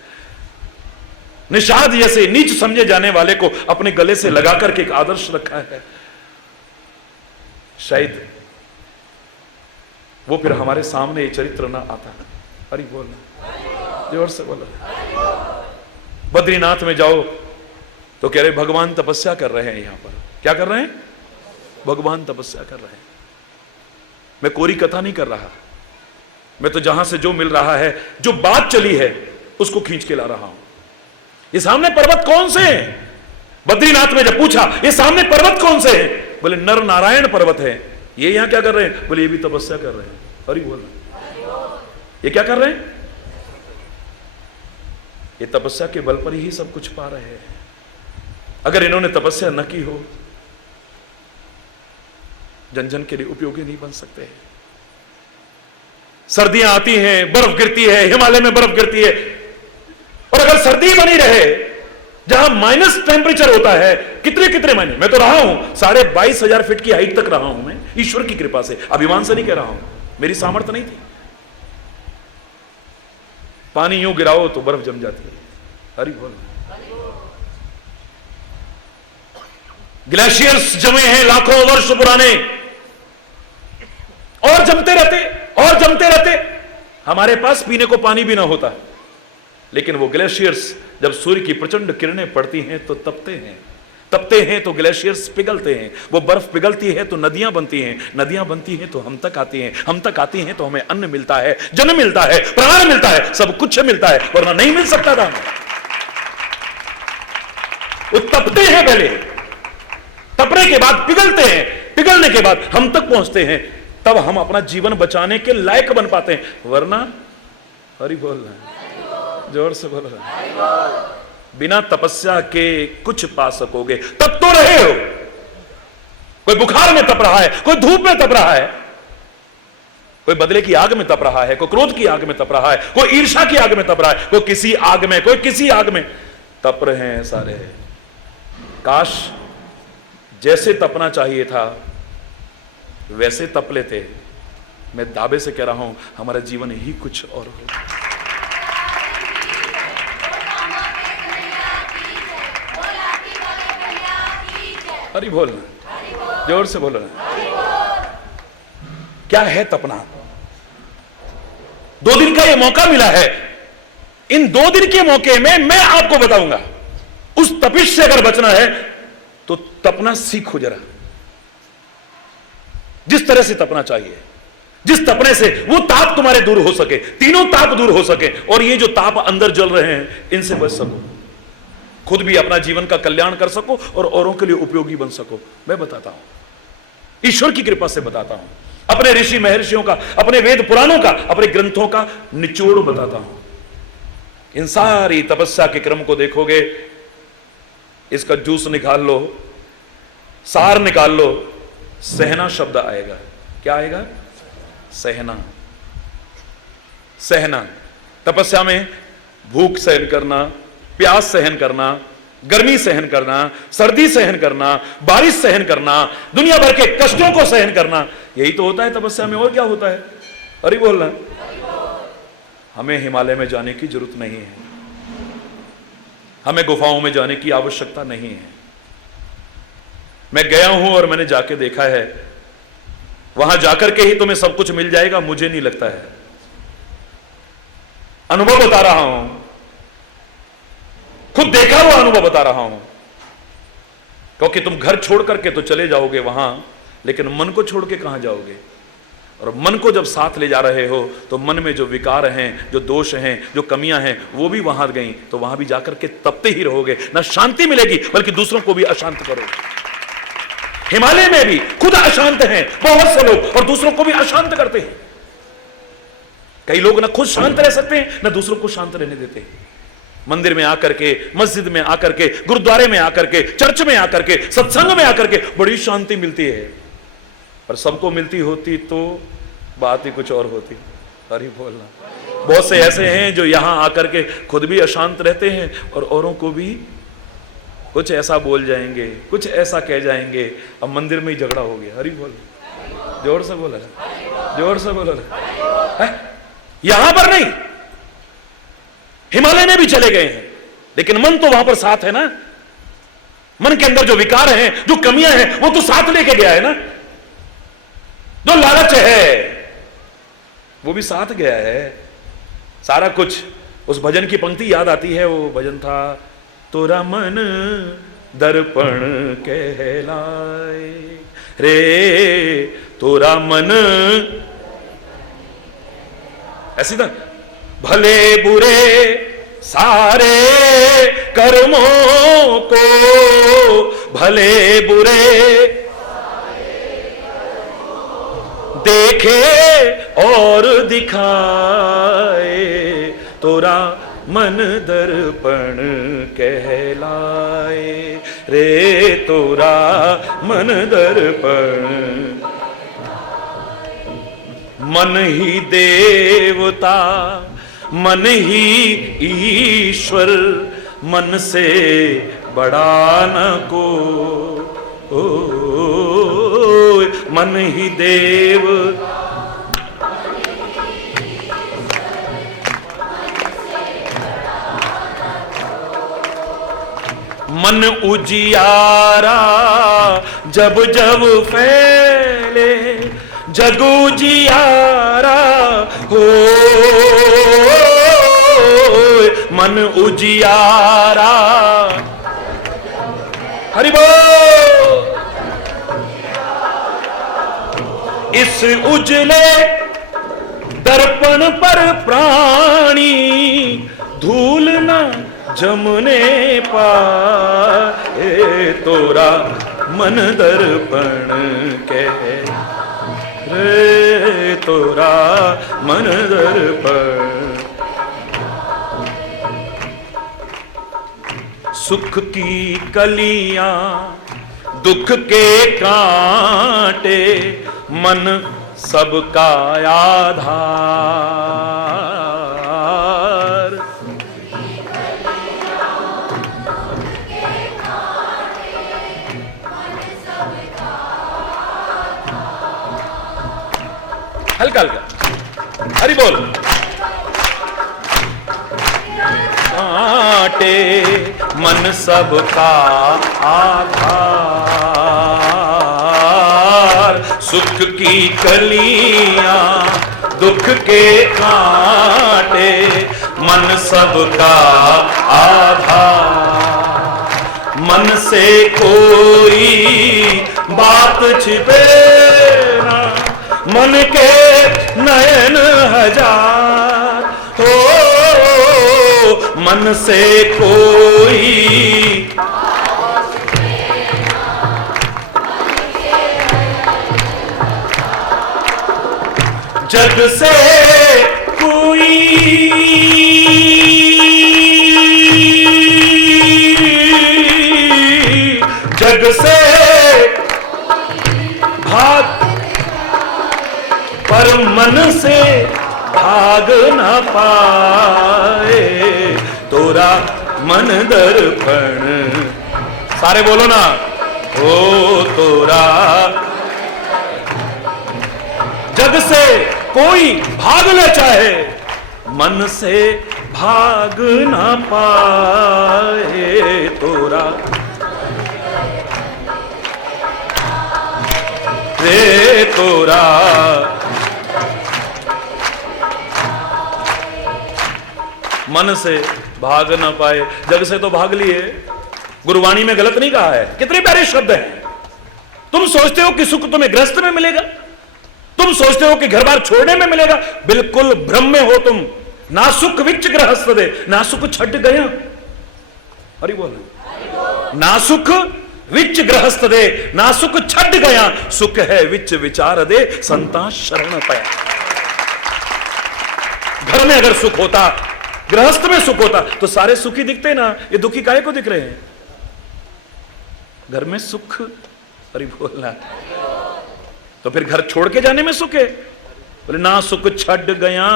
निषाद जैसे नीच समझे जाने वाले को अपने गले से लगा करके एक आदर्श रखा है, शायद वो फिर हमारे सामने ये चरित्र ना आता। हरि बोलना, जोर से बोलो। बद्रीनाथ में जाओ तो कह रहे भगवान तपस्या कर रहे हैं। यहां पर क्या कर रहे हैं? भगवान तपस्या कर रहे हैं। मैं कोरी कथा नहीं कर रहा, मैं तो जहां से जो मिल रहा है, जो बात चली है, उसको खींच के ला रहा हूं। ये सामने पर्वत कौन से हैं? बद्रीनाथ में जब पूछा ये सामने पर्वत कौन से हैं, बोले नर नारायण पर्वत है। ये यहां क्या कर रहे हैं? बोले ये भी तपस्या कर रहे हैं। हरि बोल। ये क्या कर रहे हैं? ये तपस्या के बल पर ही सब कुछ पा रहे हैं। अगर इन्होंने तपस्या न की हो, जन जन के लिए उपयोगी नहीं बन सकते। सर्दियां आती हैं, बर्फ गिरती है, हिमालय में बर्फ गिरती है, और अगर सर्दी बनी रहे जहां माइनस टेम्परेचर होता है, कितने कितने महीने, मैं तो रहा हूं 22,500 फीट की हाइट तक रहा हूं मैं, ईश्वर की कृपा से, अभिमान से नहीं कह रहा हूं, मेरी सामर्थ्य नहीं थी। पानी यूं गिराओ तो बर्फ जम जाती है। हरि बोल। ग्लेशियर्स जमे हैं लाखों वर्ष पुराने, और जमते रहते और जमते रहते। हमारे पास पीने को पानी भी ना होता, लेकिन वो ग्लेशियर्स जब सूर्य की प्रचंड किरणें पड़ती हैं तो तपते हैं, तपते हैं तो ग्लेशियर्स पिघलते हैं, वो बर्फ पिघलती है तो नदियां बनती हैं, नदियां बनती हैं तो हम तक आती हैं, हम तक आती हैं तो हमें अन्न मिलता है, जन्म मिलता है, प्राण मिलता है, सब कुछ मिलता है, वरना नहीं मिल सकता था। वो तपते हैं, पहले तपने के बाद पिघलते हैं, पिघलने के बाद हम तक पहुंचते हैं। तब हम अपना जीवन बचाने के लायक बन पाते हैं, वरना हरि बोल रहे हैं, जोर से बोल रहे हैं, बिना तपस्या के कुछ पा सकोगे तब तो रहे हो। कोई बुखार में तप रहा है, कोई धूप में तप रहा है, कोई बदले की आग में तप रहा है, कोई क्रोध की आग में तप रहा है, कोई ईर्ष्या की आग में तप रहा है, कोई किसी आग में, कोई किसी आग में तप रहे हैं सारे। काश जैसे तपना चाहिए था वैसे तप लेते। मैं दावे से कह रहा हूं हमारा जीवन ही कुछ और हो। अरे बोलना, जोर से बोलना। क्या है तपना? 2 दिन का यह मौका मिला है, इन 2 दिन के मौके में मैं आपको बताऊंगा। उस तपिश से अगर बचना है तो तपना सीखो जरा, जिस तरह से तपना चाहिए, जिस तपने से वो ताप तुम्हारे दूर हो सके, तीनों ताप दूर हो सके, और ये जो ताप अंदर जल रहे हैं इनसे बच सको, खुद भी अपना जीवन का कल्याण कर सको और औरों के लिए उपयोगी बन सको। मैं बताता हूं, ईश्वर की कृपा से बताता हूं, अपने ऋषि महर्षियों का, अपने वेद पुराणों का, अपने ग्रंथों का निचोड़ बताता हूं। इन सारी तपस्या के क्रम को देखोगे, इसका जूस निकाल लो, सार निकाल लो, सहना शब्द आएगा। क्या आएगा? सहना। सहना तपस्या में भूख सहन करना, प्यास सहन करना, गर्मी सहन करना, सर्दी सहन करना, बारिश सहन करना, दुनिया भर के कष्टों को सहन करना, यही तो होता है तपस्या में। और क्या होता है? अरे बोलना। हमें हिमालय में जाने की जरूरत नहीं है, हमें गुफाओं में जाने की आवश्यकता नहीं है। मैं गया हूं और मैंने जाके देखा है, वहां जाकर के ही तुम्हें सब कुछ मिल जाएगा, मुझे नहीं लगता है। अनुभव बता रहा हूं, खुद देखा हुआ अनुभव बता रहा हूं। क्योंकि तुम घर छोड़ करके तो चले जाओगे वहां, लेकिन मन को छोड़ के कहां जाओगे? और मन को जब साथ ले जा रहे हो तो मन में जो विकार हैं, जो दोष हैं, जो कमियां हैं, वो भी वहां गई, तो वहां भी जाकर के तपते ही रहोगे। ना शांति मिलेगी बल्कि दूसरों को भी अशांत करोगे। हिमालय में भी खुद अशांत हैं बहुत से लोग और दूसरों को भी अशांत करते हैं। कई लोग ना खुद शांत रह सकते हैं, ना दूसरों को शांत रहने देते हैं। मंदिर में आकर के, मस्जिद में आकर के, गुरुद्वारे में आकर के, चर्च में आकर के, सत्संग में आकर के बड़ी शांति मिलती है, पर सबको मिलती होती तो बात ही कुछ और होती। अरे बोलना। बहुत से ऐसे हैं जो यहां आकर के खुद भी अशांत रहते हैं और औरों को भी कुछ ऐसा बोल जाएंगे, कुछ ऐसा कह जाएंगे, अब मंदिर में ही झगड़ा हो गया। हरि बोल, जोर से बोला, जोर से बोला। यहां पर नहीं, हिमालय में भी चले गए हैं, लेकिन मन तो वहां पर साथ है ना। मन के अंदर जो विकार हैं, जो कमियां हैं, वो तो साथ लेके गया है ना। जो लालच है वो भी साथ गया है, सारा कुछ। उस भजन की पंक्ति याद आती है, वो भजन था, तोरा मन दर्पण कहलाए रे, तोरा मन, ऐसी था, भले बुरे सारे कर्मों को, भले बुरे देखे और दिखाए, तोरा मन दर्पण कहलाए रे, तोरा मन दर्पण। मन ही देवता, मन ही ईश्वर, मन से बड़ा न को, मन ही देव, मन उजियारा जब जब फैले, जग उजियारा हो, मन उजियारा। हरि बोल। इस उजले दर्पण पर प्राणी धूल न जमने पाए, तोरा मन दर्पण कह रे तोरा मन दर्पण। सुख की कलियां दुख के कांटे, मन सबका आधार। हल्का हल्का हरि बोल। कांटे मन सबका आधार, सुख की कलियां दुख के कांटे, मन सबका आधार। मन से कोई बात छिपे ना, मन के नयन हजार हो। मन से कोई जग से कोई जग से भाग, पर मन से भाग न पाए तोरा मन दर्पण। सारे बोलो ना, ओ तोरा। जग से कोई भाग न चाहे, मन से भाग न पाए तोरा रे तोरा। मन से भाग न पाए, जग से तो भाग लिए। गुरुवाणी में गलत नहीं कहा है, कितने प्यारे शब्द हैं। तुम सोचते हो कि सुख तुम्हें गृहस्थ में मिलेगा, तुम सोचते हो कि घर बार छोड़ने में मिलेगा, बिल्कुल भ्रम में हो तुम। ना सुख विच गृहस्थ दे, ना सुख छट गया। हरि बोल। ना सुख विच गृहस्थ दे, ना सुख छट गया, सुख है विच विचार दे, संता शरण पाया। घर में अगर सुख होता, गृहस्थ में सुख होता, तो सारे सुखी दिखते ना। ये दुखी काहे को दिख रहे हैं? घर में सुख, हरि बोलना, तो फिर घर छोड़ के जाने में सुख है। बोले ना सुख छट गया,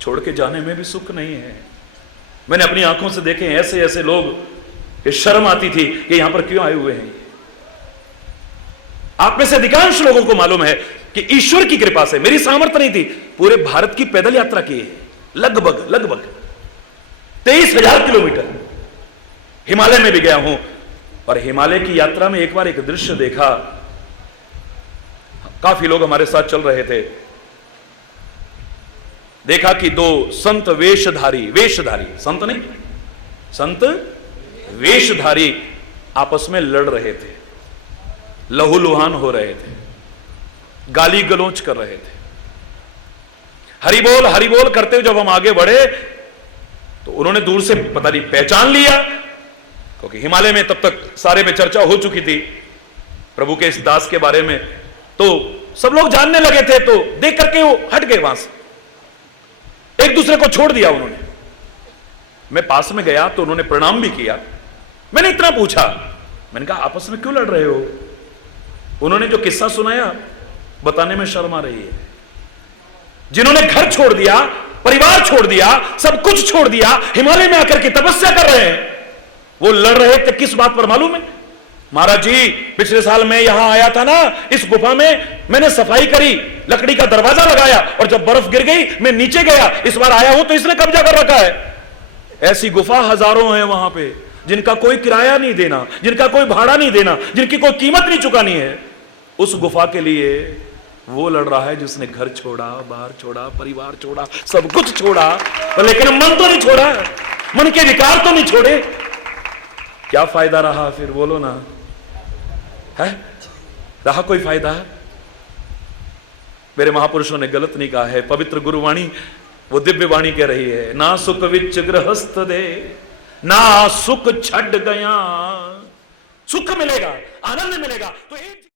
छोड़ के जाने में भी सुख नहीं है। मैंने अपनी आंखों से देखे ऐसे ऐसे लोग कि शर्म आती थी कि यहां पर क्यों आए हुए हैं। आप में से अधिकांश लोगों को मालूम है कि ईश्वर की कृपा से, मेरी सामर्थ्य नहीं थी, पूरे भारत की पैदल यात्रा की है। लगभग 23,000 किलोमीटर हिमालय में भी गया हूं। और हिमालय की यात्रा में एक बार एक दृश्य देखा। काफी लोग हमारे साथ चल रहे थे। देखा कि दो संत वेशधारी संत नहीं, संत वेशधारी आपस में लड़ रहे थे, लहूलुहान हो रहे थे, गाली गलौज कर रहे थे। हरि बोल करते हुए जब हम आगे बढ़े तो उन्होंने दूर से पता नहीं पहचान लिया, क्योंकि हिमालय में तब तक सारे में चर्चा हो चुकी थी प्रभु के इस दास के बारे में, तो सब लोग जानने लगे थे। तो देख करके वो हट गए वहां से, एक दूसरे को छोड़ दिया उन्होंने। मैं पास में गया तो उन्होंने प्रणाम भी किया। मैंने इतना पूछा, मैंने कहा आपस में क्यों लड़ रहे हो? उन्होंने जो किस्सा सुनाया बताने में शर्म आ रही है। जिन्होंने घर छोड़ दिया, परिवार छोड़ दिया, सब कुछ छोड़ दिया, हिमालय में आकर के तपस्या कर रहे हैं, वो लड़ रहे थे किस बात पर मालूम है? महाराज जी, पिछले साल मैं यहां आया था ना, इस गुफा में मैंने सफाई करी, लकड़ी का दरवाजा लगाया, और जब बर्फ गिर गई मैं नीचे गया, इस बार आया हूं तो इसने कब्जा कर रखा है। ऐसी गुफा हजारों हैं वहां पे, जिनका कोई किराया नहीं देना, जिनका कोई भाड़ा नहीं देना, जिनकी कोई कीमत नहीं चुकानी है। उस गुफा के लिए वो लड़ रहा है जिसने घर छोड़ा, बाहर छोड़ा, परिवार छोड़ा, सब कुछ छोड़ा, लेकिन मन तो नहीं छोड़ा, मन के विकार तो नहीं छोड़े। क्या फायदा रहा फिर? बोलो ना, है रहा कोई फायदा? मेरे महापुरुषों ने गलत नहीं कहा है। पवित्र गुरुवाणी, वो दिव्य वाणी कह रही है, ना सुख विच गृहस्थ दे, ना सुख छट गया। सुख मिलेगा, आनंद मिलेगा तो एक